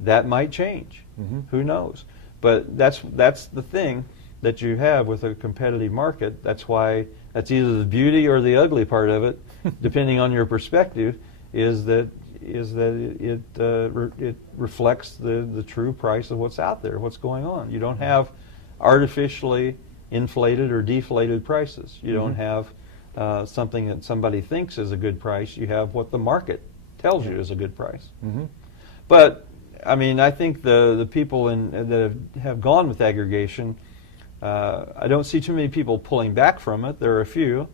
That might change. Who knows? But that's the thing that you have with a competitive market. That's why that's either the beauty or the ugly part of it, depending on your perspective, is that it reflects the true price of what's out there, what's going on. You don't have artificially inflated or deflated prices. You don't have something that somebody thinks is a good price. You have what the market tells you is a good price. But I mean, I think the people that have gone with aggregation, I don't see too many people pulling back from it. There are a few,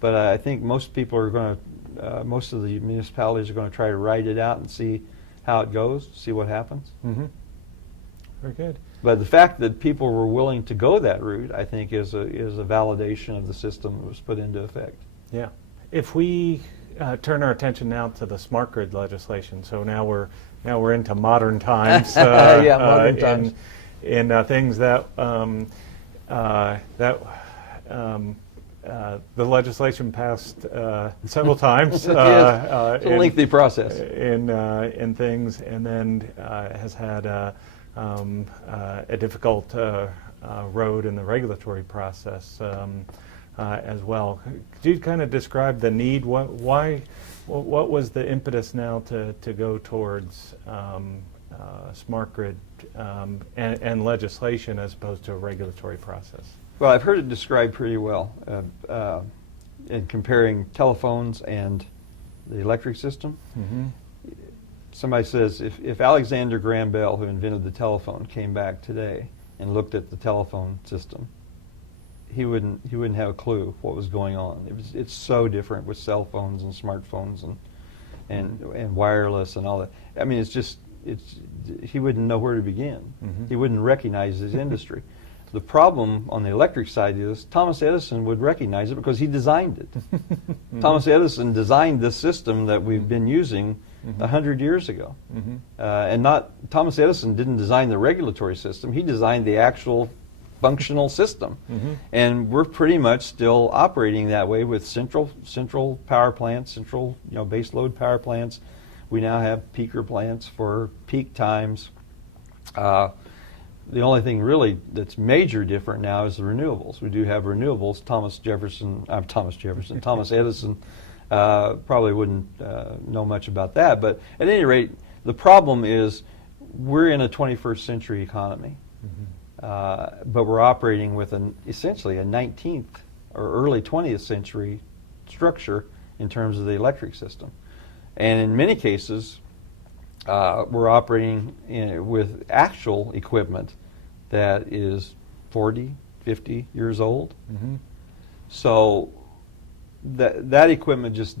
but I think most people are going to, most of the municipalities are going to try to ride it out and see how it goes, see what happens. Very good. But the fact that people were willing to go that route, I think, is a validation of the system that was put into effect. Yeah. If we turn our attention now to the smart grid legislation, so now we're into modern times. Modern times. In things that the legislation passed several times. It's a lengthy process. In things, and then has had a difficult road in the regulatory process as well. Could you kind of describe the need? What was the impetus now to go towards smart grid and legislation as opposed to a regulatory process? Well, I've heard it described pretty well in comparing telephones and the electric system. Somebody says if Alexander Graham Bell, who invented the telephone, came back today and looked at the telephone system, he wouldn't have a clue what was going on. It's so different with cell phones and smartphones and wireless and all that. I mean, he wouldn't know where to begin. He wouldn't recognize his industry. The problem on the electric side is Thomas Edison would recognize it because he designed it. Thomas Edison designed this system that we've been using 100 years ago. And Thomas Edison didn't design the regulatory system. He designed the actual functional system. And we're pretty much still operating that way with central power plants, central base load power plants. We now have peaker plants for peak times. The only thing really that's major different now is the renewables. We do have renewables. Thomas Edison probably wouldn't know much about that. But at any rate, the problem is we're in a 21st century economy, but we're operating with essentially a 19th or early 20th century structure in terms of the electric system. And in many cases, we're operating with actual equipment that is 40, 50 years old. So that equipment just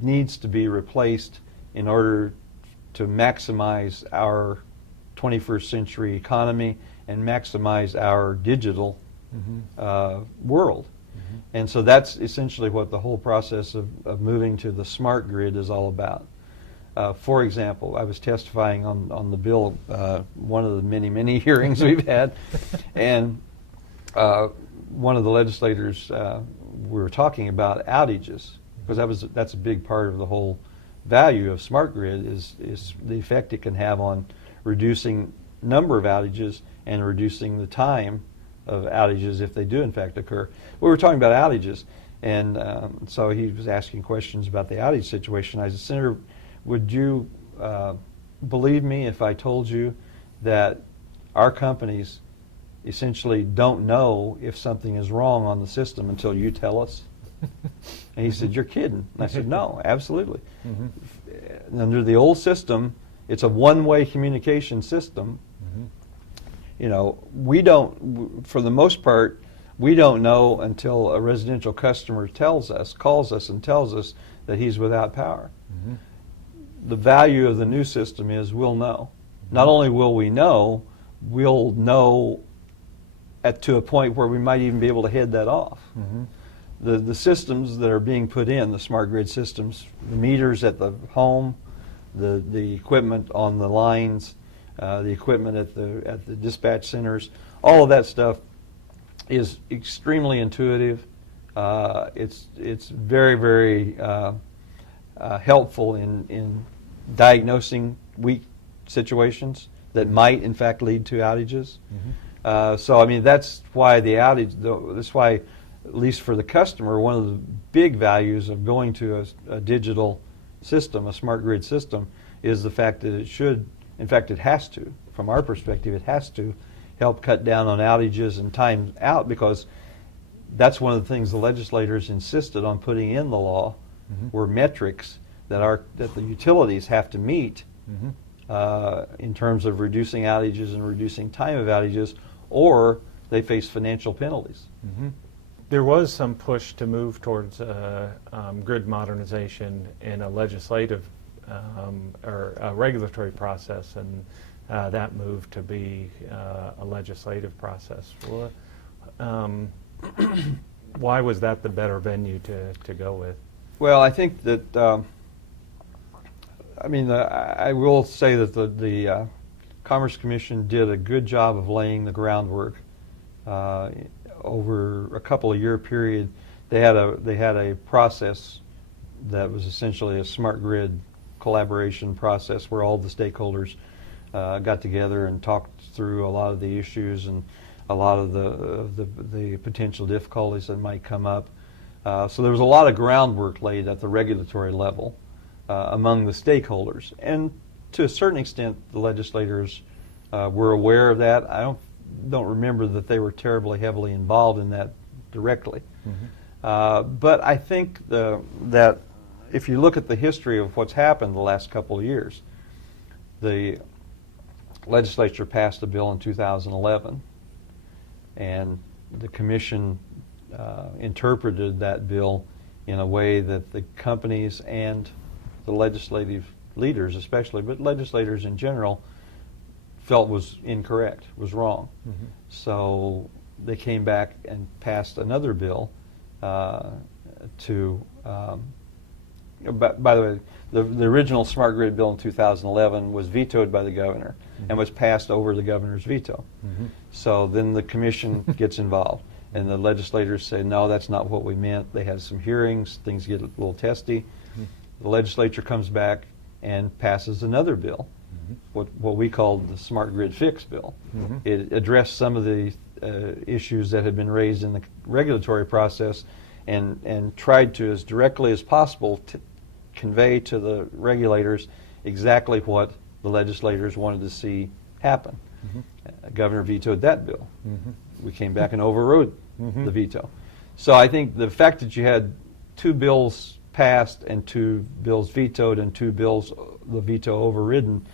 needs to be replaced in order to maximize our 21st century economy and maximize our digital world. And so that's essentially what the whole process of moving to the smart grid is all about. For example, I was testifying on the bill, one of the many hearings we've had, and one of the legislators, we were talking about outages, because that's a big part of the whole value of smart grid is the effect it can have on reducing number of outages and reducing the time of outages if they do in fact occur. We were talking about outages, and so he was asking questions about the outage situation. I said, Senator, would you believe me if I told you that our companies essentially don't know if something is wrong on the system until you tell us? And he said, you're kidding. And I said, no, absolutely. Under the old system, it's a one-way communication system. You know, we don't, for the most part, we don't know until a residential customer calls us and tells us that he's without power. The value of the new system is we'll know. Not only will we know, we'll know to a point where we might even be able to head that off. The systems that are being put in, the smart grid systems, the meters at the home, the equipment on the lines, the equipment at the dispatch centers, all of that stuff is extremely intuitive. It's very helpful in diagnosing weak situations that might in fact lead to outages. So I mean, that's why the outage, that's why, at least for the customer, one of the big values of going to a digital system, a smart grid system, is the fact that it should, in fact it has to, from our perspective, it has to help cut down on outages and time out, because that's one of the things the legislators insisted on putting in the law, were metrics that the utilities have to meet in terms of reducing outages and reducing time of outages, or they face financial penalties. There was some push to move towards grid modernization in a legislative or a regulatory process, and that moved to be a legislative process. Why was that the better venue to go with? Well, I think that, I mean, I will say that the Commerce Commission did a good job of laying the groundwork. Over a couple of year period, they had a process that was essentially a smart grid collaboration process where all the stakeholders got together and talked through a lot of the issues and a lot of the potential difficulties that might come up. So there was a lot of groundwork laid at the regulatory level among the stakeholders, and to a certain extent the legislators were aware of that. I don't remember that they were terribly heavily involved in that directly. But I think that if you look at the history of what's happened the last couple of years, the legislature passed a bill in 2011, and the commission interpreted that bill in a way that the companies and the legislative leaders especially, but legislators in general, felt was incorrect, was wrong. So they came back and passed another bill to, by the way, the original smart grid bill in 2011 was vetoed by the governor and was passed over the governor's veto. So then the commission gets involved, and the legislators say, no, that's not what we meant. They had some hearings, things get a little testy. The legislature comes back and passes another bill, what we called the Smart Grid Fix bill. It addressed some of the issues that had been raised in the regulatory process and tried to, as directly as possible, to convey to the regulators exactly what the legislators wanted to see happen. Governor vetoed that bill. We came back and overrode the veto. So I think the fact that you had two bills passed and two bills vetoed and two bills the veto overridden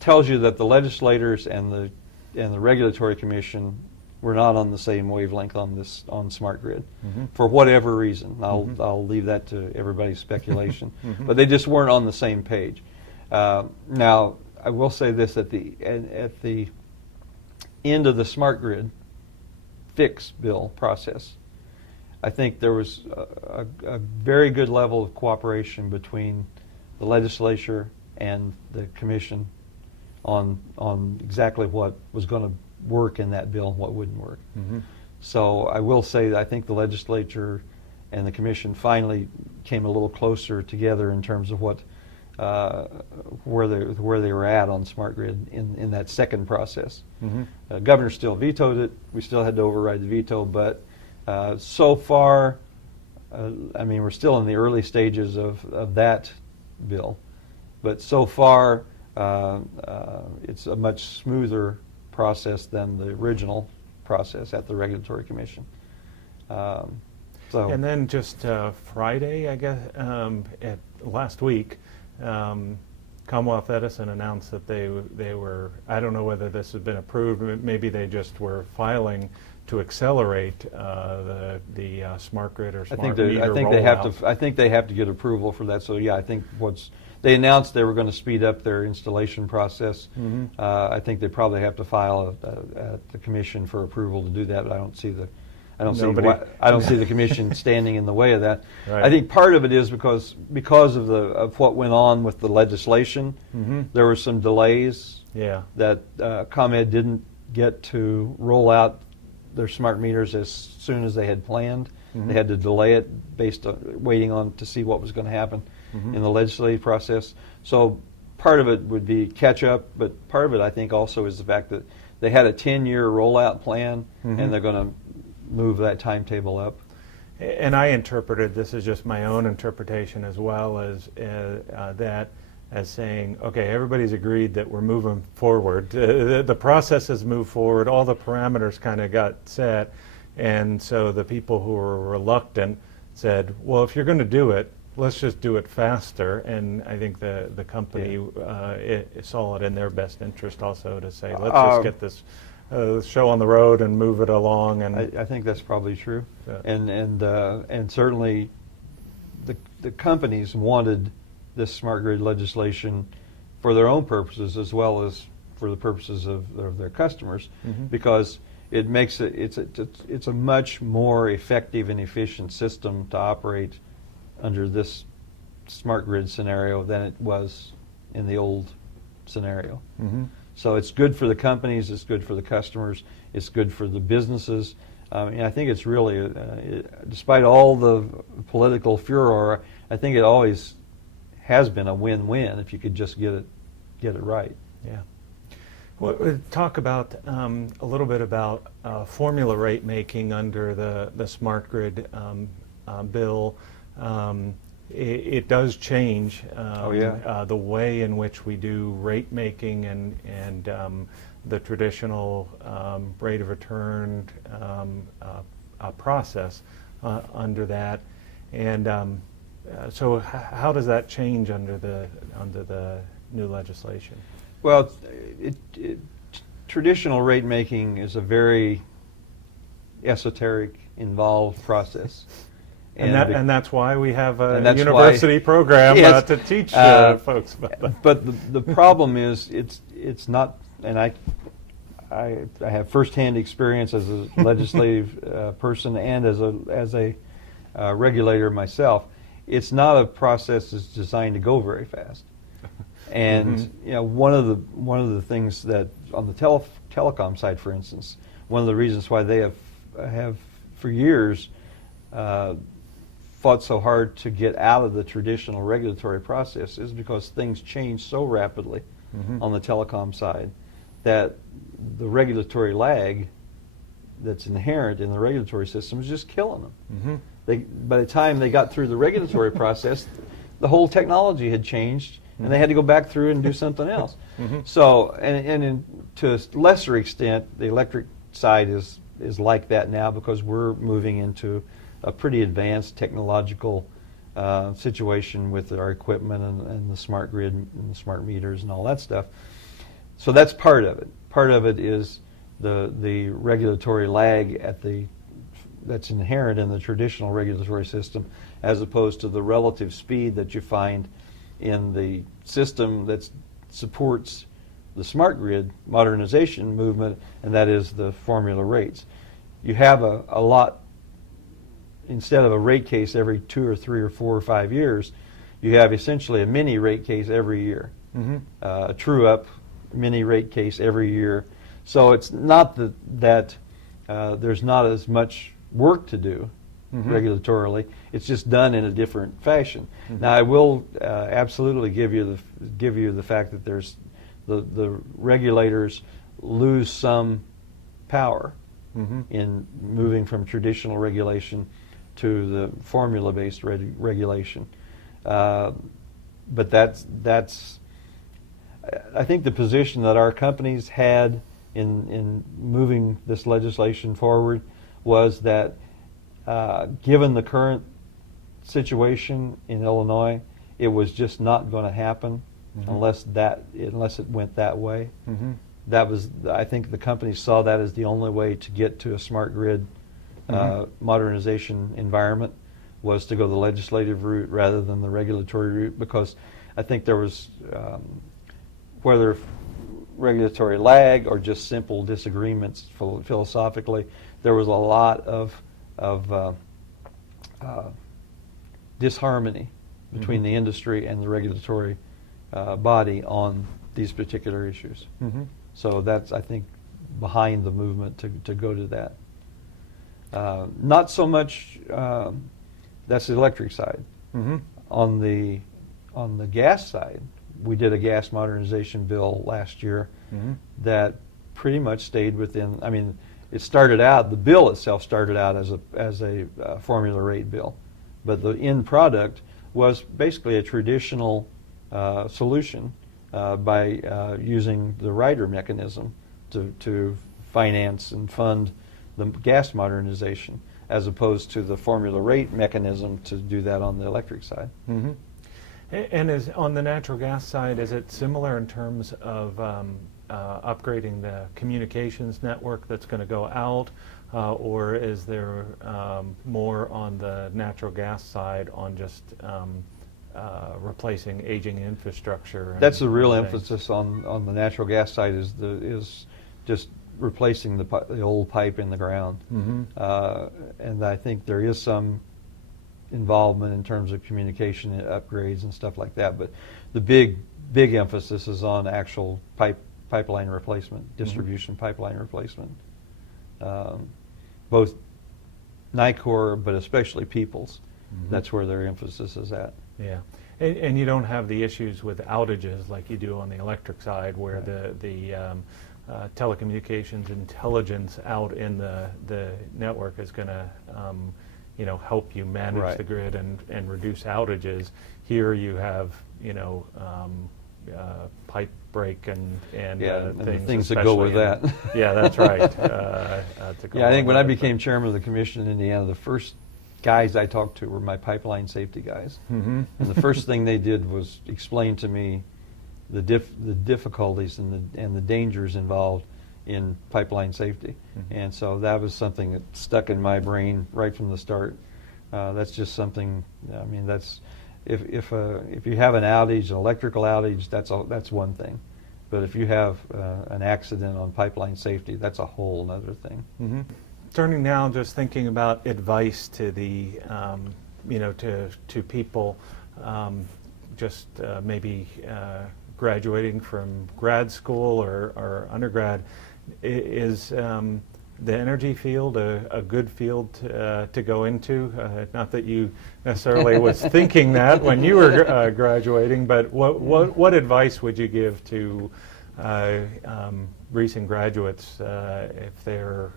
tells you that the legislators and the regulatory commission were not on the same wavelength on smart grid for whatever reason. I'll leave that to everybody's speculation, but they just weren't on the same page. Now I will say this: at the end of the smart grid fix bill process, I think there was a very good level of cooperation between the legislature and the commission on exactly what was going to work in that bill and what wouldn't work. Mm-hmm. So I will say that I think the legislature and the commission finally came a little closer together in terms of what where they were at on smart grid in that second process. Mm-hmm. Governor still vetoed it. We still had to override the veto, but so far, I mean, we're still in the early stages of that bill. But so far, it's a much smoother process than the original process at the Regulatory Commission. And then just Friday, I guess, last week, Commonwealth Edison announced that they were, I don't know whether this has been approved, maybe they just were filing to accelerate the smart grid or smart meter rollout. I think they have to get approval for that. So yeah, I think they announced they were going to speed up their installation process. Mm-hmm. I think they probably have to file at the commission for approval to do that. But I don't see the commission standing in the way of that. Right. I think part of it is because of what went on with the legislation. Mm-hmm. There were some delays. Yeah. That ComEd didn't get to roll out their smart meters as soon as they had planned. Mm-hmm. They had to delay it based on waiting on to see what was going to happen in the legislative process. So part of it would be catch up, but part of it I think also is the fact that they had a 10-year rollout plan, and they're going to move that timetable up. And I interpreted, this is just my own interpretation as well, as that as saying, okay, everybody's agreed that we're moving forward. The process has moved forward. All the parameters kind of got set. And so the people who were reluctant said, well, if you're going to do it, let's just do it faster. And I think the company saw it in their best interest also to say, let's just get this show on the road and move it along. And I think that's probably true. Yeah. And certainly the companies wanted this smart grid legislation for their own purposes as well as for the purposes of their customers, because it makes it's a much more effective and efficient system to operate under this smart grid scenario than it was in the old scenario. So it's good for the companies, it's good for the customers, it's good for the businesses. And I think it's really, despite all the political furor, I think it always has been a win-win if you could just get it right. Yeah. Well, talk about a little bit about formula rate making under the smart grid bill. It does change the way in which we do rate making and the traditional rate of return process under that. And so how does that change under the new legislation? Well, traditional rate making is a very esoteric, involved process. And that's why we have a university program to teach folks about that. But the problem is it's not, and I have firsthand experience as a legislative person and as a regulator myself. It's not a process that's designed to go very fast. And one of the things that on the telecom side, for instance, one of the reasons why they have for years fought so hard to get out of the traditional regulatory process is because things change so rapidly on the telecom side that the regulatory lag that's inherent in the regulatory system is just killing them. By the time they got through the regulatory process, the whole technology had changed, and they had to go back through and do something else. So, and to a lesser extent, the electric side is like that now because we're moving into a pretty advanced technological situation with our equipment and the smart grid and the smart meters and all that stuff. So that's part of it. Part of it is the regulatory lag that's inherent in the traditional regulatory system, as opposed to the relative speed that you find in the system that supports the smart grid modernization movement, and that is the formula rates. You have a lot, instead of a rate case every 2 or 3 or 4 or 5 years, you have essentially a mini rate case every year, a true-up mini rate case every year. So it's not that there's not as much work to do regulatorily. It's just done in a different fashion. Now, I will absolutely give you the fact that there's the regulators lose some power in moving from traditional regulation to the formula-based regulation. But that's I think the position that our companies had in moving this legislation forward was that given the current situation in Illinois, it was just not going to happen unless it went that way. That was, I think the companies saw that as the only way to get to a smart grid modernization environment, was to go the legislative route rather than the regulatory route, because I think there was, whether regulatory lag or just simple disagreements philosophically, there was a lot of disharmony between the industry and the regulatory body on these particular issues. So that's, I think, behind the movement to go to that. Not so much, that's the electric side. On the gas side, we did a gas modernization bill last year that pretty much stayed within, I mean, it started out, the bill itself started out as a formula rate bill, but the end product was basically a traditional solution by using the rider mechanism to finance and fund the gas modernization, as opposed to the formula rate mechanism to do that on the electric side. And is on the natural gas side, is it similar in terms of upgrading the communications network that's going to go out, or is there more on the natural gas side on just replacing aging infrastructure? That's the real emphasis on the natural gas side, is just replacing the old pipe in the ground. And I think there is some involvement in terms of communication and upgrades and stuff like that, but the big emphasis is on actual pipeline replacement, distribution pipeline replacement. Both NICOR, but especially Peoples, that's where their emphasis is at. Yeah, and you don't have the issues with outages like you do on the electric side, where the telecommunications intelligence out in the network is going to help you manage the grid and reduce outages. Here you have pipe break and the things that go with that. Yeah, that's right. I think when I became chairman of the commission in Indiana, the first guys I talked to were my pipeline safety guys, and the first thing they did was explain to me the difficulties and the dangers involved in pipeline safety. And so that was something that stuck in my brain right from the start. That's just something, I mean, that's if you have an outage, an electrical outage, that's one thing. But if you have an accident on pipeline safety, that's a whole other thing. Turning now, just thinking about advice to the to people just maybe graduating from grad school or undergrad, is the energy field a good field to go into? Not that you necessarily was thinking that when you were graduating, but what advice would you give to recent graduates if they're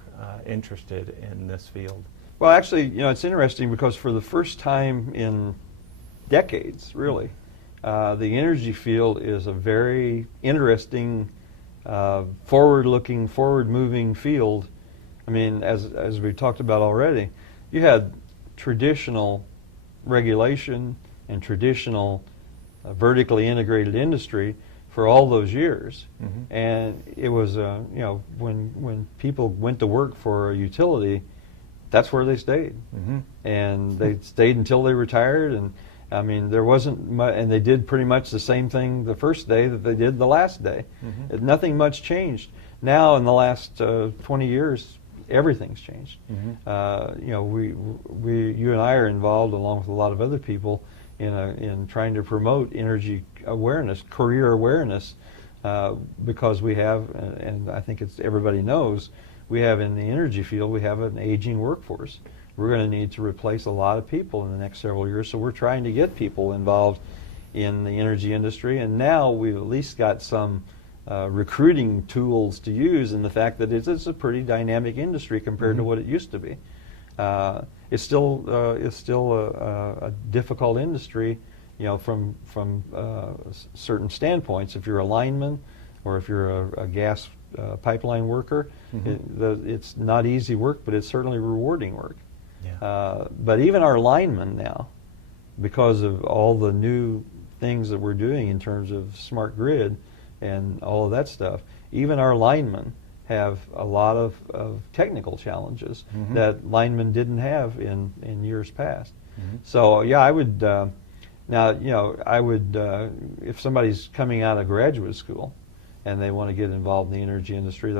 interested in this field? Well, actually, it's interesting because for the first time in decades, really, the energy field is a very interesting, forward-looking, forward-moving field. I mean, as we talked about already, you had traditional regulation and traditional vertically integrated industry for all those years, and it was when people went to work for a utility, that's where they stayed, and they stayed until they retired. And I mean, there wasn't much, and they did pretty much the same thing the first day that they did the last day. Nothing much changed. Now, in the last 20 years, everything's changed. You and I are involved, along with a lot of other people, in trying to promote energy awareness, career awareness, because we have, and I think it's everybody knows, we have in the energy field, we have an aging workforce. We're going to need to replace a lot of people in the next several years, so we're trying to get people involved in the energy industry, and now we've at least got some recruiting tools to use in the fact that it's a pretty dynamic industry compared to what it used to be. It's still a difficult industry, from certain standpoints. If you're a lineman or if you're a gas pipeline worker, it's not easy work, but it's certainly rewarding work. Yeah. But even our linemen now, because of all the new things that we're doing in terms of smart grid and all of that stuff, even our linemen have a lot of technical challenges that linemen didn't have in years past. So yeah, I would if somebody's coming out of graduate school and they want to get involved in the energy industry,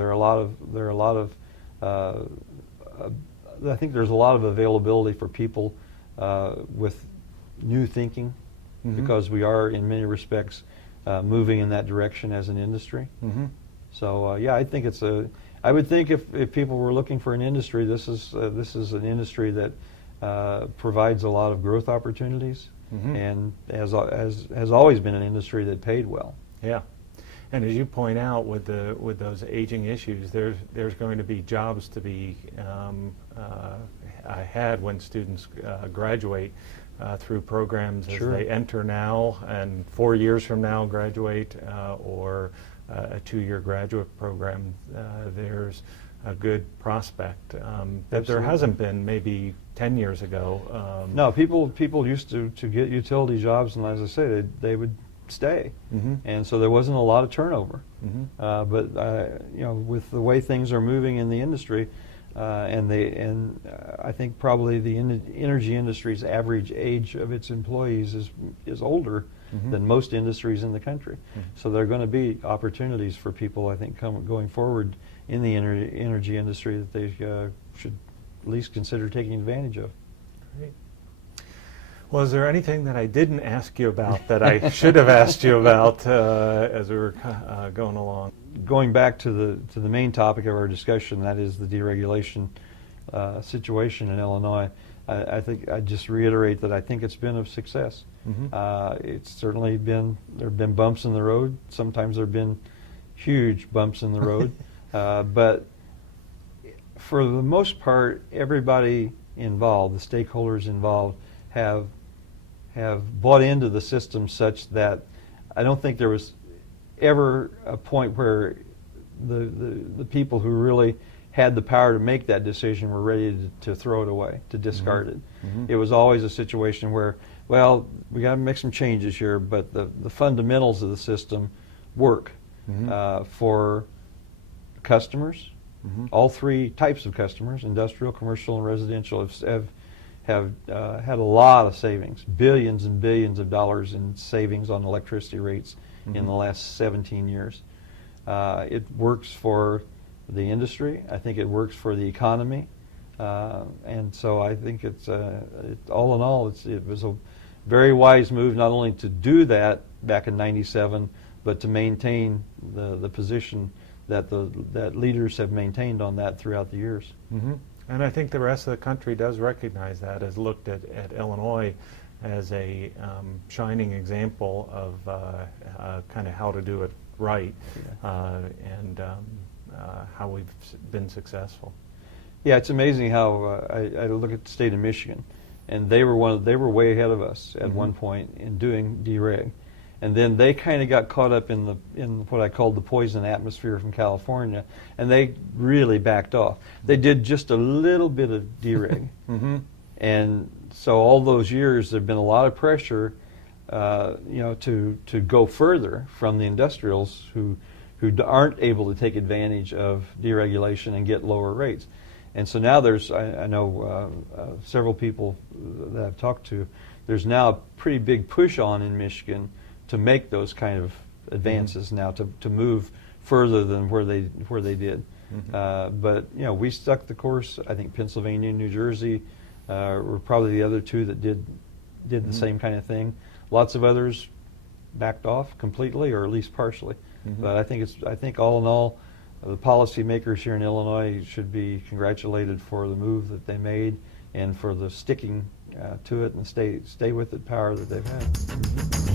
I think there's a lot of availability for people with new thinking, because we are in many respects moving in that direction as an industry. So yeah, I think I would think if people were looking for an industry, this is an industry that provides a lot of growth opportunities, and has always been an industry that paid well. Yeah, and as you point out, with those aging issues, there's going to be jobs to be had when students graduate through programs as they enter now, and 4 years from now graduate, or a 2-year graduate program. There's a good prospect that there hasn't been maybe 10 years ago. No, people used to get utility jobs, and as I say, they would stay, and so there wasn't a lot of turnover. But with the way things are moving in the industry, and I think probably the energy industry's average age of its employees is older than most industries in the country. So there are going to be opportunities for people, I think, going forward in the energy industry that they should at least consider taking advantage of. Great. Well, is there anything that I didn't ask you about that I should have asked you about as we were going along? Going back to the main topic of our discussion, that is the deregulation situation in Illinois, I think I'd just reiterate that I think it's been a success. It's certainly there have been bumps in the road. Sometimes there have been huge bumps in the road. But for the most part, everybody involved, the stakeholders involved, have bought into the system such that I don't think there was ever a point where the people who really had the power to make that decision were ready to throw it away, to discard it. It was always a situation where, well, we got to make some changes here, but the fundamentals of the system work for customers. All three types of customers, industrial, commercial, and residential, have had a lot of savings, billions and billions of dollars in savings on electricity rates in the last 17 years. It works for the industry. I think it works for the economy, and so I think all in all, it was a very wise move not only to do that back in '97, but to maintain the position that leaders have maintained on that throughout the years. And I think the rest of the country does recognize that, has looked at Illinois as a shining example of kind of how to do it right, and how we've been successful. Yeah, it's amazing how I look at the state of Michigan, and they were way ahead of us at one point in doing dereg, and then they kind of got caught up in what I called the poison atmosphere from California, and they really backed off. They did just a little bit of dereg, and so all those years there've been a lot of pressure, to go further from the industrials who aren't able to take advantage of deregulation and get lower rates. And so now I know several people that I've talked to, there's now a pretty big push on in Michigan to make those kind of advances now, to move further than where they did. But we stuck the course. I think Pennsylvania and New Jersey were probably the other two that did did the same kind of thing. Lots of others backed off completely, or at least partially. But I think all in all, the policymakers here in Illinois should be congratulated for the move that they made and for the sticking to it and stay with it power that they've had.